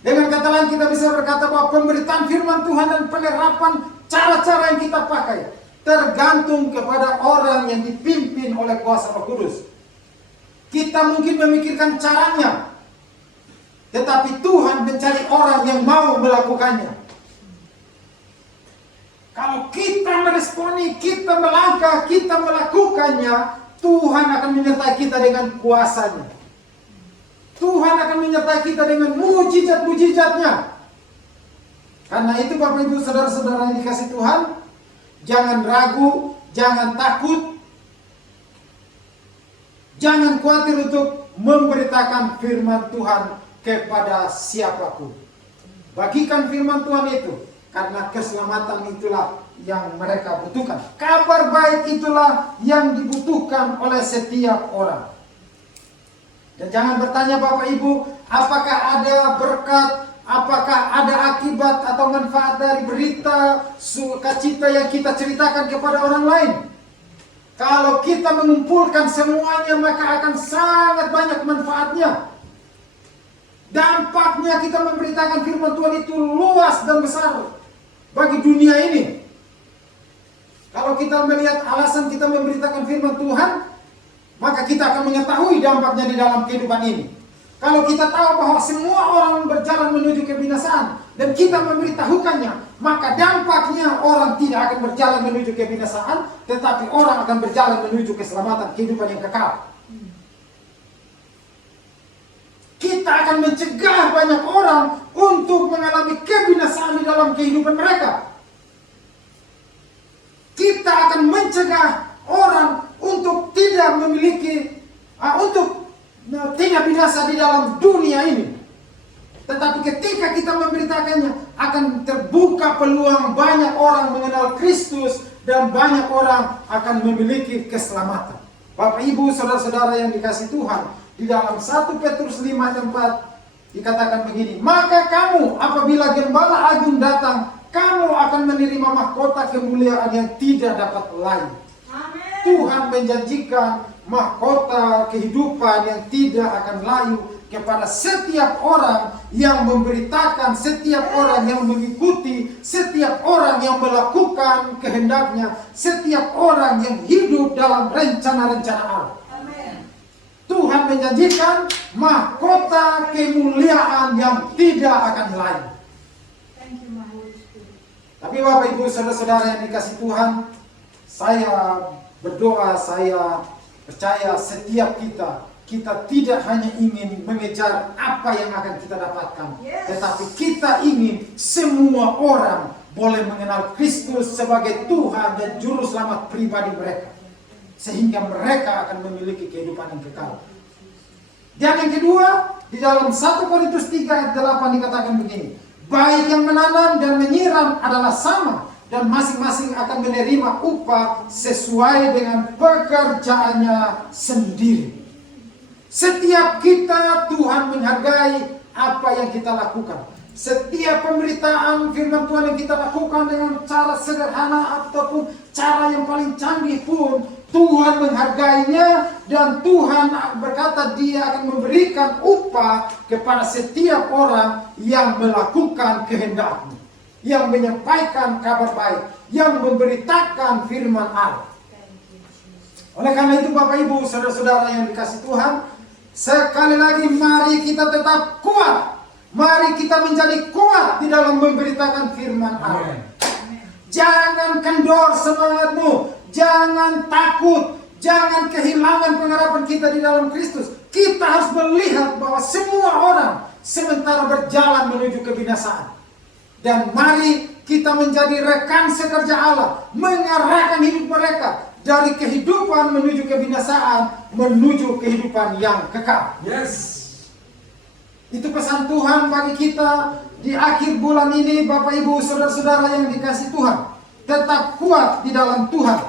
Dengan kata lain kita bisa berkata bahwa pemberitaan firman Tuhan dan penerapan cara-cara yang kita pakai tergantung kepada orang yang dipimpin oleh kuasa Roh Kudus. Kita mungkin memikirkan caranya, tetapi Tuhan mencari orang yang mau melakukannya. Kalau kita meresponi, kita melangkah, kita melakukannya, Tuhan akan menyertai kita dengan kuasanya. Tuhan akan menyertai kita dengan mujizat-mujizatnya. Karena itu Bapak Ibu Saudara-saudara yang dikasih Tuhan, jangan ragu, jangan takut, jangan khawatir untuk memberitakan firman Tuhan kepada siapapun. Bagikan firman Tuhan itu, karena keselamatan itulah yang mereka butuhkan. Kabar baik itulah yang dibutuhkan oleh setiap orang. Dan jangan bertanya Bapak Ibu, apakah ada berkat, apakah ada akibat atau manfaat dari berita sukacita yang kita ceritakan kepada orang lain. Kalau kita mengumpulkan semuanya, maka akan sangat banyak manfaatnya. Dampaknya kita memberitakan firman Tuhan itu luas dan besar bagi dunia ini. Kalau kita melihat alasan kita memberitakan firman Tuhan, maka kita akan mengetahui dampaknya di dalam kehidupan ini. Kalau kita tahu bahwa semua orang berjalan menuju kebinasaan dan kita memberitahukannya, maka dampaknya orang tidak akan berjalan menuju kebinasaan, tetapi orang akan berjalan menuju keselamatan, kehidupan yang kekal. Kita akan mencegah banyak orang untuk mengalami kebinasaan di dalam kehidupan mereka. Kita akan mencegah orang untuk tidak memiliki, untuk tidak binasa di dalam dunia ini. Tetapi ketika kita memberitakannya, akan terbuka peluang banyak orang mengenal Kristus dan banyak orang akan memiliki keselamatan. Bapak Ibu Saudara-saudara yang dikasih Tuhan, di dalam 1 Petrus 5 ayat 4 dikatakan begini, maka kamu apabila gembala agung datang, kamu akan menerima mahkota kemuliaan yang tidak dapat layu. Tuhan menjanjikan mahkota kehidupan yang tidak akan layu kepada setiap orang yang memberitakan, setiap orang yang mengikuti, setiap orang yang melakukan kehendaknya, setiap orang yang hidup dalam rencana-rencana Allah. Tuhan menjanjikan mahkota kemuliaan yang tidak akan layu. Tapi Bapak Ibu Saudara-saudara yang dikasih Tuhan, saya berdoa, saya percaya setiap kita tidak hanya ingin mengejar apa yang akan kita dapatkan, tetapi kita ingin semua orang boleh mengenal Kristus sebagai Tuhan dan Juru Selamat pribadi mereka, sehingga mereka akan memiliki kehidupan yang kekal. Dan yang kedua, di dalam 1 Korintus 3 ayat 8 dikatakan begini, baik yang menanam dan menyiram adalah sama, dan masing-masing akan menerima upah sesuai dengan pekerjaannya sendiri. Setiap kita Tuhan menghargai apa yang kita lakukan. Setiap pemberitaan firman Tuhan yang kita lakukan dengan cara sederhana ataupun cara yang paling canggih pun, Tuhan menghargainya dan Tuhan berkata Dia akan memberikan upah kepada setiap orang yang melakukan kehendak-Nya, yang menyampaikan kabar baik, yang memberitakan firman Allah. Oleh karena itu Bapak Ibu, saudara-saudara yang dikasihi Tuhan, sekali lagi mari kita tetap kuat. Mari kita menjadi kuat di dalam memberitakan firman Allah. Jangan kendor semangatmu, jangan takut, jangan kehilangan pengharapan kita di dalam Kristus. Kita harus melihat bahwa semua orang sementara berjalan menuju kebinasaan. Dan mari kita menjadi rekan sekerja Allah, mengarahkan hidup mereka dari kehidupan menuju kebinasaan, menuju kehidupan yang kekal. Yes. Itu pesan Tuhan bagi kita di akhir bulan ini, Bapak Ibu, saudara-saudara yang dikasihi Tuhan. Tetap kuat di dalam Tuhan.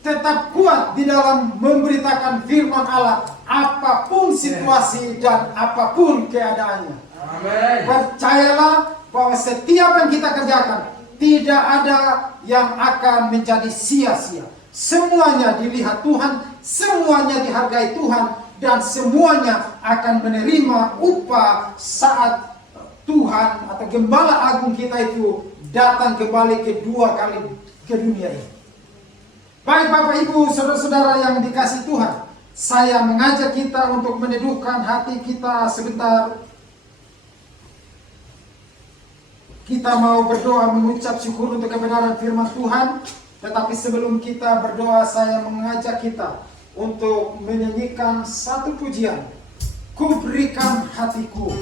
Tetap kuat di dalam memberitakan firman Allah, apapun situasi dan apapun keadaannya. Amin. Percayalah bahwa setiap yang kita kerjakan tidak ada yang akan menjadi sia-sia. Semuanya dilihat Tuhan, semuanya dihargai Tuhan, dan semuanya akan menerima upah saat Tuhan atau Gembala Agung kita itu datang kembali kedua kali ke dunia ini. Baik Bapak Ibu, saudara-saudara yang dikasihi Tuhan, saya mengajak kita untuk meneduhkan hati kita sebentar. Kita mau berdoa mengucap syukur untuk kebenaran firman Tuhan. Tetapi sebelum kita berdoa, saya mengajak kita untuk menyanyikan satu pujian. Ku berikan hatiku.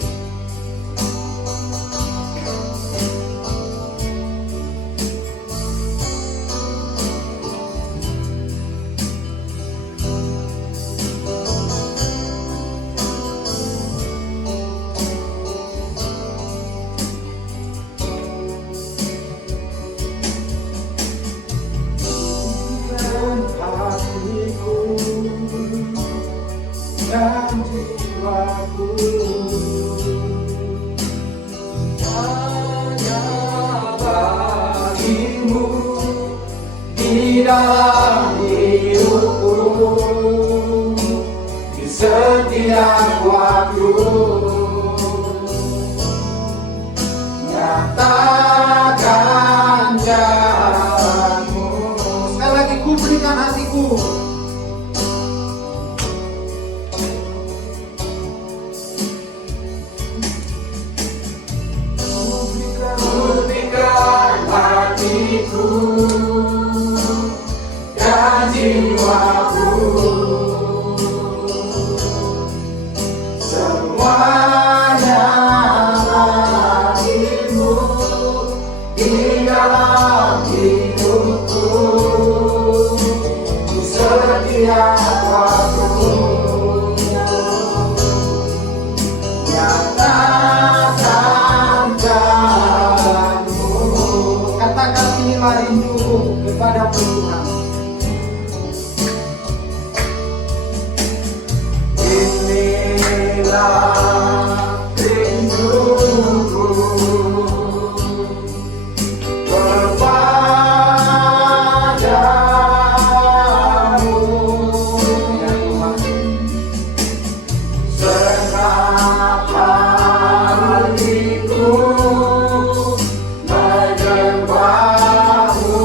Dan jiwaku hanya bagimu di dalam hidupku, di setiap waktu. Nyatakan jalanmu. Sekali lagi, ku berikan hatiku. Dan jiwaku, semuanya bagimu di dalam hidupku, di setiap waktu. Nyatakan jalanmu. Katakan inilah rindu kepada Tuhan. Inilah rinduku kepadamu, ya Tuhan. Segenap hatiku menyembahmu.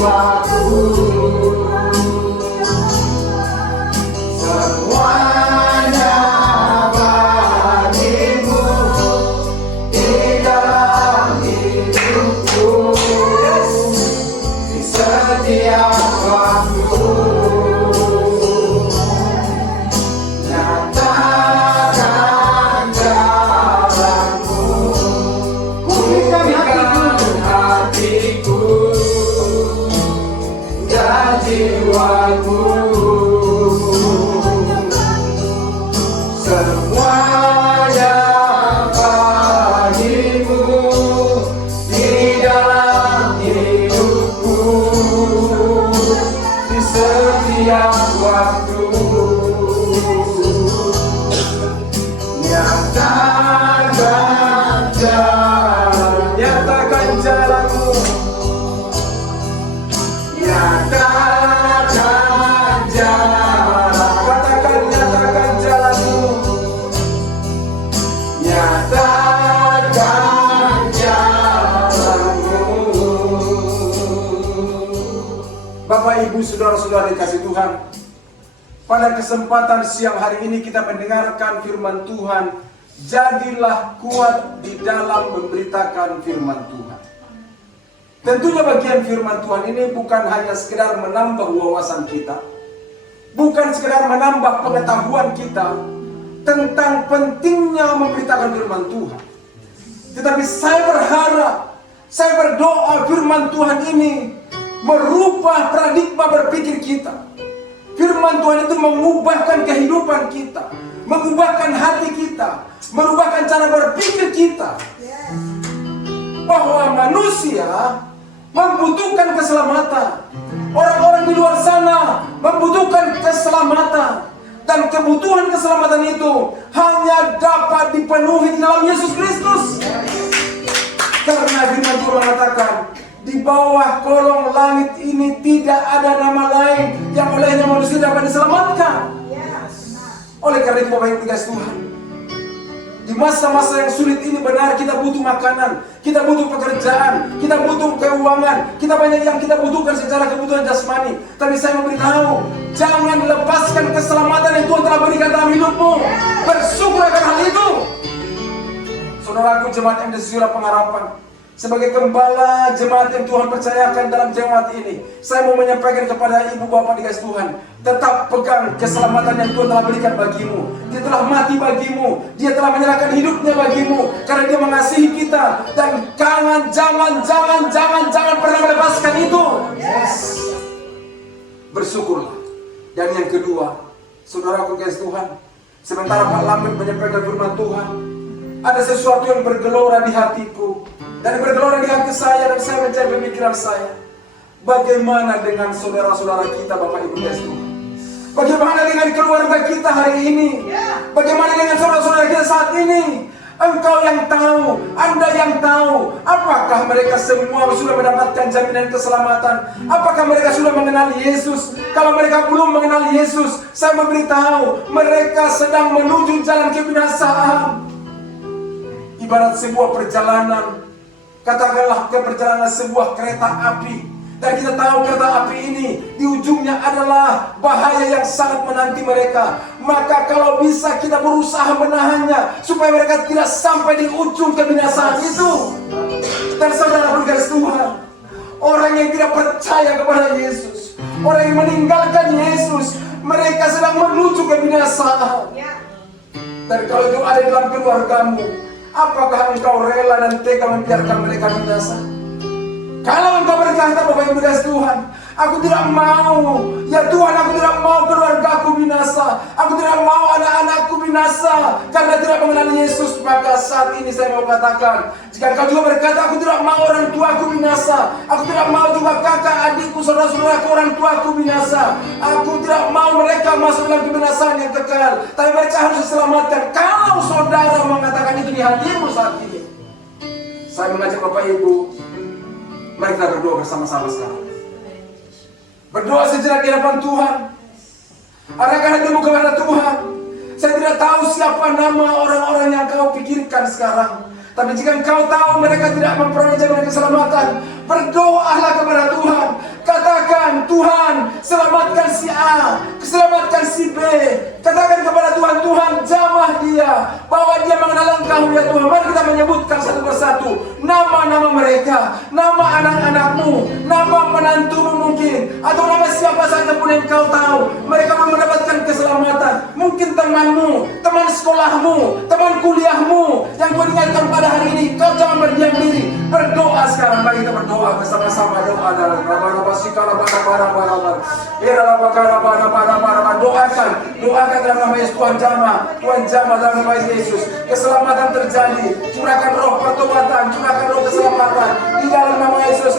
jiwaku, semuanya bagimu di dalam hidupku, di setiap waktu. Nyatakan jalanmu, pulihkan hatiku dan jiwaku, semuanya bagimu di dalam hidupku, di setiap waktu. Nyatakan jalanmu, nyatakan jalan, nyatakan jalanmu, nyatakan jalanmu. Bapak, Ibu, saudara-saudara dikasih Tuhan, pada kesempatan siang hari ini kita mendengarkan firman Tuhan. Jadilah kuat di dalam memberitakan firman Tuhan. Tentunya bagian firman Tuhan ini bukan hanya sekedar menambah wawasan kita, bukan sekedar menambah pengetahuan kita tentang pentingnya memberitakan firman Tuhan. Tetapi saya berharap, saya berdoa firman Tuhan ini merubah paradigma berpikir kita. Firman Tuhan itu mengubahkan kehidupan kita, mengubahkan hati kita, merubahkan cara berpikir kita. Bahwa manusia membutuhkan keselamatan. Orang-orang di luar sana membutuhkan keselamatan. Dan kebutuhan keselamatan itu hanya dapat dipenuhi di dalam Yesus Kristus. Karena firman Tuhan mengatakan, di bawah kolong langit ini tidak ada nama lain yang olehnya manusia dapat diselamatkan. Oleh karena itu Bapak Ibu dikasih Tuhan, di masa-masa yang sulit ini benar kita butuh makanan, kita butuh pekerjaan, kita butuh keuangan, kita banyak yang kita butuhkan secara kebutuhan jasmani. Tapi saya memberitahu, jangan lepaskan keselamatan yang Tuhan telah berikan dalam hidupmu. Bersyukur akan hal itu. Saudaraku, jemaat MDC Sura Pengharapan, sebagai gembala jemaat yang Tuhan percayakan dalam jemaat ini, saya mau menyampaikan kepada ibu bapak dikasih Tuhan, tetap pegang keselamatan yang Tuhan telah berikan bagimu. Dia telah mati bagimu, Dia telah menyerahkan hidupnya bagimu, karena Dia mengasihi kita. Dan jangan pernah melepaskan itu. Bersyukurlah. Dan yang kedua, saudaraku dikasih Tuhan, sementara Pak Lambert menyampaikan firman Tuhan, ada sesuatu yang bergelora di hatiku dan bergelora di hati saya, dan saya mencari pemikiran saya. Bagaimana dengan saudara-saudara kita, Bapak Ibu dikasih Tuhan? Bagaimana dengan keluarga kita hari ini? Bagaimana dengan saudara-saudara kita saat ini? Engkau yang tahu, Anda yang tahu, apakah mereka semua sudah mendapatkan jaminan keselamatan? Apakah mereka sudah mengenal Yesus? Kalau mereka belum mengenal Yesus, saya memberitahu, mereka sedang menuju jalan kebinasaan. Ibarat sebuah perjalanan, katakanlah perjalanan sebuah kereta api. Dan kita tahu kereta api ini di ujungnya adalah bahaya yang sangat menanti mereka. Maka kalau bisa kita berusaha menahannya supaya mereka tidak sampai di ujung kebinasaan itu. Dan saudara bergaris Tuhan, orang yang tidak percaya kepada Yesus, orang yang meninggalkan Yesus, mereka sedang menuju kebinasaan. Dan kalau itu ada dalam keluargamu, apakah engkau rela dan tega membiarkan mereka binasa? Kalau engkau berkata, Bapak Ibu dikasih Tuhan, aku tidak mau, ya Tuhan, aku tidak mau keluargaku binasa, aku tidak mau anak-anakku binasa karena tidak mengenal Yesus. Maka saat ini saya mau katakan, jika engkau juga berkata, aku tidak mau orang tuaku binasa, aku tidak mau juga kakak, adikku, saudara-saudaraku, orang tuaku binasa, aku tidak mau mereka masuk dalam kebinasaan yang kekal, tapi mereka harus diselamatkan. Kalau saudara mengatakan itu di hatimu saat ini, saya mengajak Bapak Ibu, mari kita berdoa bersama-sama sekarang. Berdoa sejenak di hadapan Tuhan. Arahkan hatimu kepada Tuhan. Saya tidak tahu siapa nama orang-orang yang kau pikirkan sekarang. Tapi jika engkau tahu mereka tidak memperoleh jaminan keselamatan, berdoalah kepada Tuhan. Katakan, Tuhan, selamatkan si A, selamatkan si B. Katakan kepada Tuhan, Tuhan, jamah dia, bawa dia mengenal Engkau ya Tuhan. Mari kita menyebutkan satu persatu nama-nama mereka, nama anak-anakmu, nama menantumu mungkin, atau nama siapa saja pun yang Kau tahu. Mereka belum mendapatkan keselamatan. Mungkin temanmu, teman sekolahmu, teman kuliahmu yang Kau ingatkan pada hari ini. Kau jangan berdiam diri. Berdoa sekarang. Mari kita berdoa bersama-sama. Doa dalam doakan dalam nama Yesus. Tuhan jamah dalam nama Yesus. Keselamatan terjadi. Curahkan roh pertobatan, curahkan roh keselamatan di dalam nama Yesus.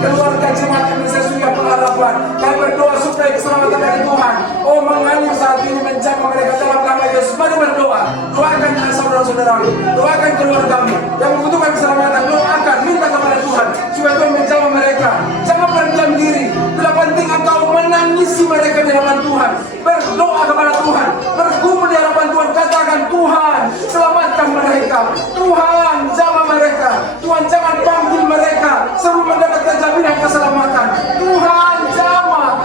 Keluarga jemaat Indonesia Surya Pengharapan, kami berdoa supaya keselamatan dari Tuhan mengalir saat ini, menjamah mereka dalam nama Yesus. Mari berdoa. Doakan saudara-saudaramu, doakan keluargamu yang membutuhkan keselamatan. Doakan, minta kepada Tuhan supaya Tuhan menjamah mereka. Jangan berdiam diri. Bila penting engkau menangisi mereka di hadapan Tuhan. Berdoa kepada Tuhan, bergumul di hadapan Tuhan. Katakan, Tuhan, selamatkan mereka. Tuhan, jamah mereka. Tuhan, jangan panggil mereka sebelum mendapatkan jaminan keselamatan. Tuhan, jamah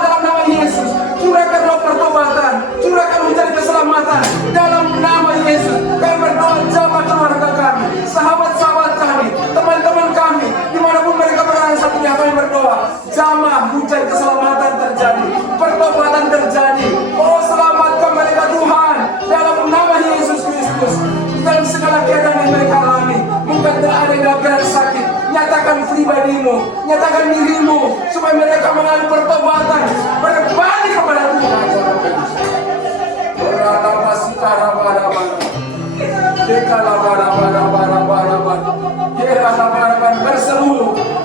dalam nama Yesus. Curahkan roh pertobatan, curahkan hujan keselamatan dalam nama Yesus. Kami berdoa, jamah keluarga kami, sahabat-sahabat kami, teman-teman kami, dimanapun mereka berada saat ini. Kami berdoa, jamah hujan keselamatan terjadi, pertobatan terjadi. Oh, selamatkan mereka Tuhan dalam nama Yesus Kristus. Dalam segala keadaan yang mereka alami, mungkin ada yang dalam keadaan sakit, nyatakan pribadimu, nyatakan dirimu, supaya mereka mengalami pertobatan, berbalik kepada Tuhan.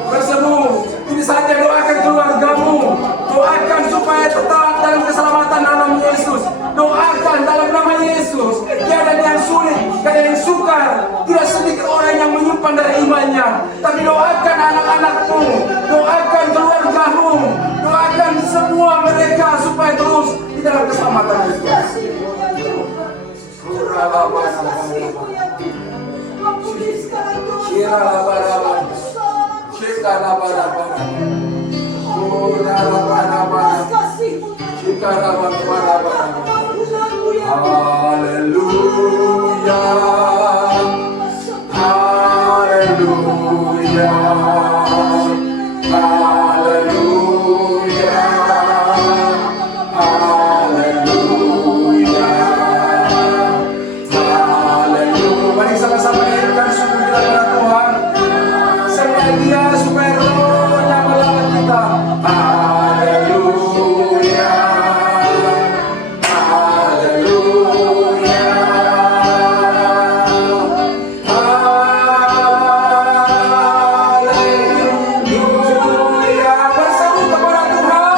Berseru. Ini saja doakan keluargamu, doakan supaya tetap dalam keselamatan dalam Yesus. Doakan dalam nama Yesus. Tiada yang sulit, tiada yang sukar. Tidak sedikit orang yang menyimpan dari imannya. Tapi doakan anak-anakmu, doakan keluargamu, doakan semua mereka supaya terus di dalam keselamatan Yesus. Mari sama-sama nyanyikan syukur kita kepada Tuhan. Sembah Dia supaya rohnya melawat kita. Haleluya, haleluya, haleluya. Berseru kepada Tuhan.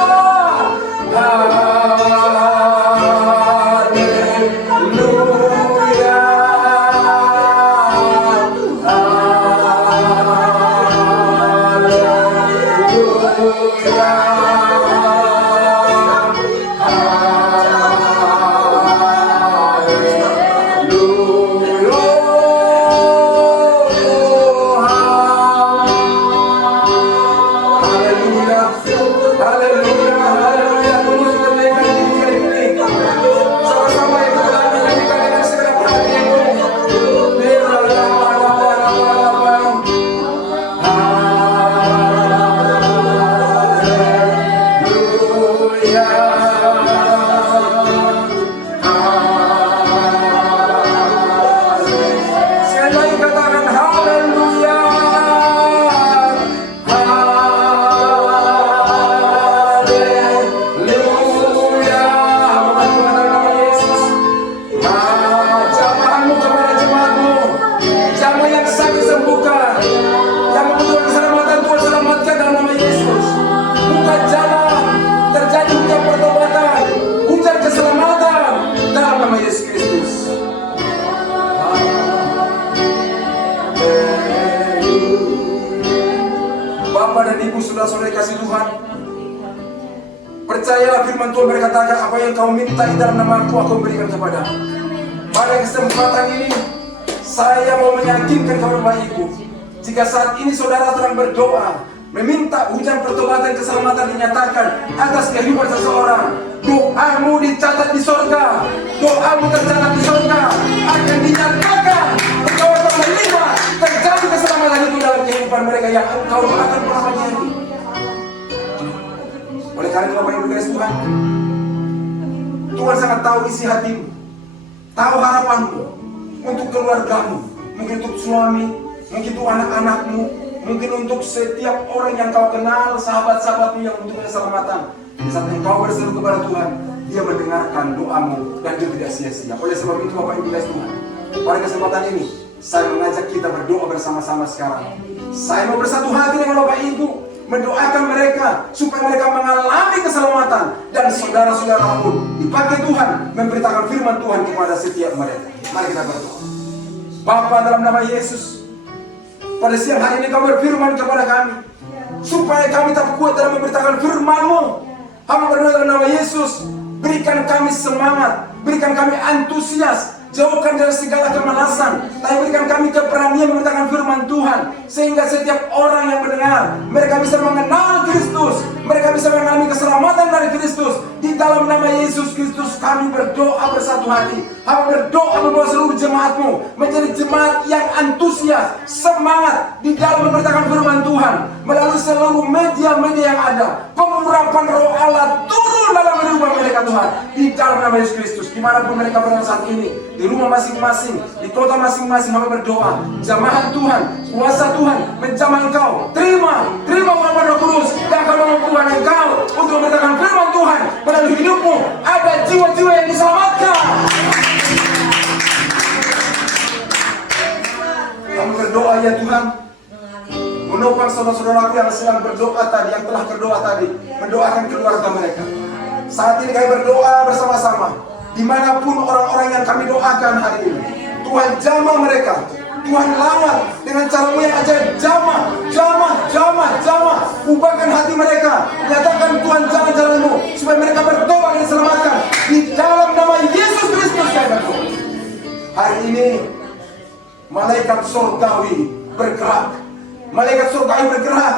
saudara-saudara kasih Tuhan, percayalah firman Tuhan berkatakan, apa yang kau minta di dalam nama-Ku, aku berikan kepadamu. Pada kesempatan ini, saya mau meyakinkan kepada Bapak Ibu, jika saat ini saudara sedang berdoa, meminta hujan pertobatan keselamatan dinyatakan atas kehidupan seseorang. Doamu dicatat di sorga, doamu tercatat di sorga, akan dinyatakan engkau akan menerima terjadi keselamatan itu dalam kehidupan mereka yang engkau doakan bersama ini. Oleh karena itu Bapak Ibu guys Tuhan, Tuhan sangat tahu isi hatimu, tahu harapanmu untuk keluargamu, mungkin untuk suami, mungkin untuk anak-anakmu, mungkin untuk setiap orang yang kau kenal, sahabat-sahabatmu yang untuk keselamatan. Di saat engkau berseru kepada Tuhan, Dia mendengarkan doamu dan Dia tidak sia-sia. Oleh sebab itu Bapak Ibu guys Tuhan, pada kesempatan ini saya mengajak kita berdoa bersama-sama sekarang. Saya mau bersatu hati dengan Bapak Ibu, mendoakan mereka supaya mereka mengalami keselamatan, dan saudara-saudara pun dipakai Tuhan memberitakan firman Tuhan kepada setiap mereka. Mari kita berdoa. Bapa, dalam nama Yesus, pada siang hari ini kau berfirman kepada kami supaya kami tak kuat dalam memberitakan firman-Mu. Hamba berdoa dalam nama Yesus, berikan kami semangat, berikan kami antusias, jauhkan dari segala kemalasan, tapi berikan kami keberanian memberitakan firman Tuhan, sehingga setiap orang yang mendengar, mereka bisa mengenal Kristus, mereka bisa mengalami keselamatan dari Kristus. Di dalam nama Yesus Kristus kami berdoa bersatu hati. Hamba berdoa membawa seluruh jemaat-Mu menjadi jemaat yang antusias, semangat di dalam memberitakan firman Tuhan melalui seluruh media-media yang ada. Pengurapan Roh Allah turun dalam kehidupan mereka Tuhan, di dalam nama Yesus Kristus. Dimanapun mereka berada saat ini, di rumah masing-masing, di kota masing-masing, kami berdoa, jamaah Tuhan, kuasa Tuhan menjamah Engkau. Terima urapan Roh Kudus yang akan memampukan Engkau untuk memberitakan firman Tuhan melalui hidupmu. Ada jiwa-jiwa yang diselamatkan. Kami berdoa ya Tuhan, menopang saudara-saudaraku yang sedang berdoa tadi, yang telah berdoa tadi, mendoakan keluarga mereka. Saat ini kami berdoa bersama-sama, dimanapun orang-orang yang kami doakan hari ini, Tuhan jamah mereka, Tuhan lawat dengan cara-Mu yang ajaib. Jamah, ubahkan hati mereka, nyatakan Tuhan jalan-jalan-Mu supaya mereka berdoa dan diselamatkan di dalam nama Yesus Kristus. Kami berdoa hari ini, malaikat surgawi bergerak, malaikat surgawi bergerak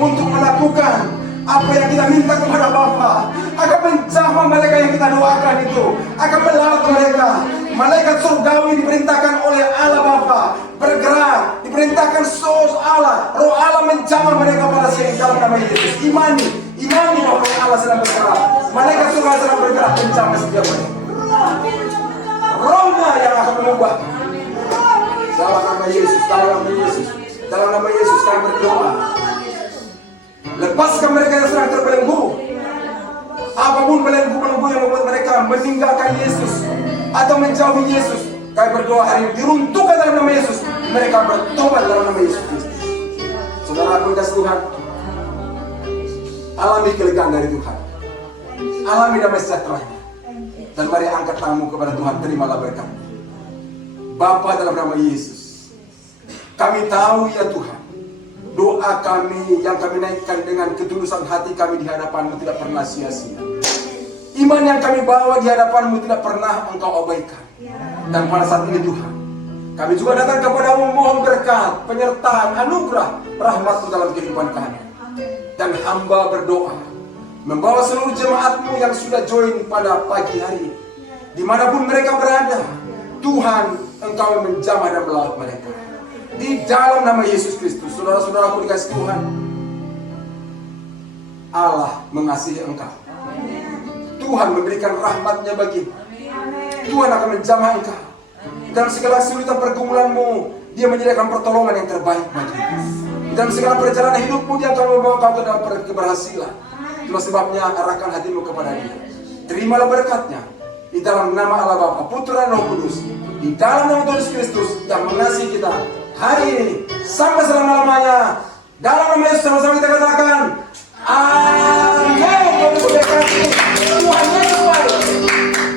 untuk melakukan apa yang kita minta kepada Bapa, akan menjamah mereka yang kita doakan itu, akan melawat mereka. Malaikat surgawi diperintahkan oleh Allah Bapa bergerak, diperintahkan Allah, Roh Allah menjamah mereka pada siang dalam nama Yesus. Imani bahwa Roh Allah sedang bergerak, malaikat surgawi sedang bergerak menjamah setiap mereka. Rohnya yang akan mengubah. Dalam nama Yesus, dalam nama Yesus kami berdoa. Lepaskan mereka yang sedang terbelenggu, apapun belenggu-belenggu yang membuat mereka meninggalkan Yesus atau menjauhi Yesus. Kami berdoa hari ini diruntuhkan dalam nama Yesus. Mereka bertobat dalam nama Yesus Kristus. Saudara-saudara Tuhan, alami kelegaan dari Tuhan, alami damai sejahtera, dan mari angkat tanganmu kepada Tuhan, terimalah berkat. Bapa, dalam nama Yesus, kami tahu ya Tuhan, doa kami yang kami naikkan dengan ketulusan hati kami di hadapan-Mu tidak pernah sia-sia. Iman yang kami bawa di hadapan-Mu tidak pernah Engkau abaikan. Dan pada saat ini Tuhan, kami juga datang kepada-Mu mohon berkat, penyertaan, anugerah, rahmat-Mu dalam kehidupan kami. Dan hamba berdoa, membawa seluruh jemaat-Mu yang sudah join pada pagi hari ini, dimanapun mereka berada, Tuhan, Engkau menjamah dan melawat mereka. Di dalam nama Yesus Kristus, saudara-saudaraku dikasih Tuhan, Allah mengasihi engkau. Tuhan memberikan rahmat-Nya bagimu. Tuhan akan menjamah engkau. Dalam segala kesulitan pergumulanmu, Dia menyediakan pertolongan yang terbaik bagimu. Dalam segala perjalanan hidupmu, Dia akan membawa kau ke dalam keberhasilan. Itulah sebabnya arahkan hatimu kepada Dia. Terimalah berkat-Nya di dalam nama Allah Bapa, Putra dan Roh Kudus. Di dalam nama Tuhan Yesus Kristus yang mengasihi kita hari ini sampai selama-lamanya. Dalam nama Yesus sama-sama kita katakan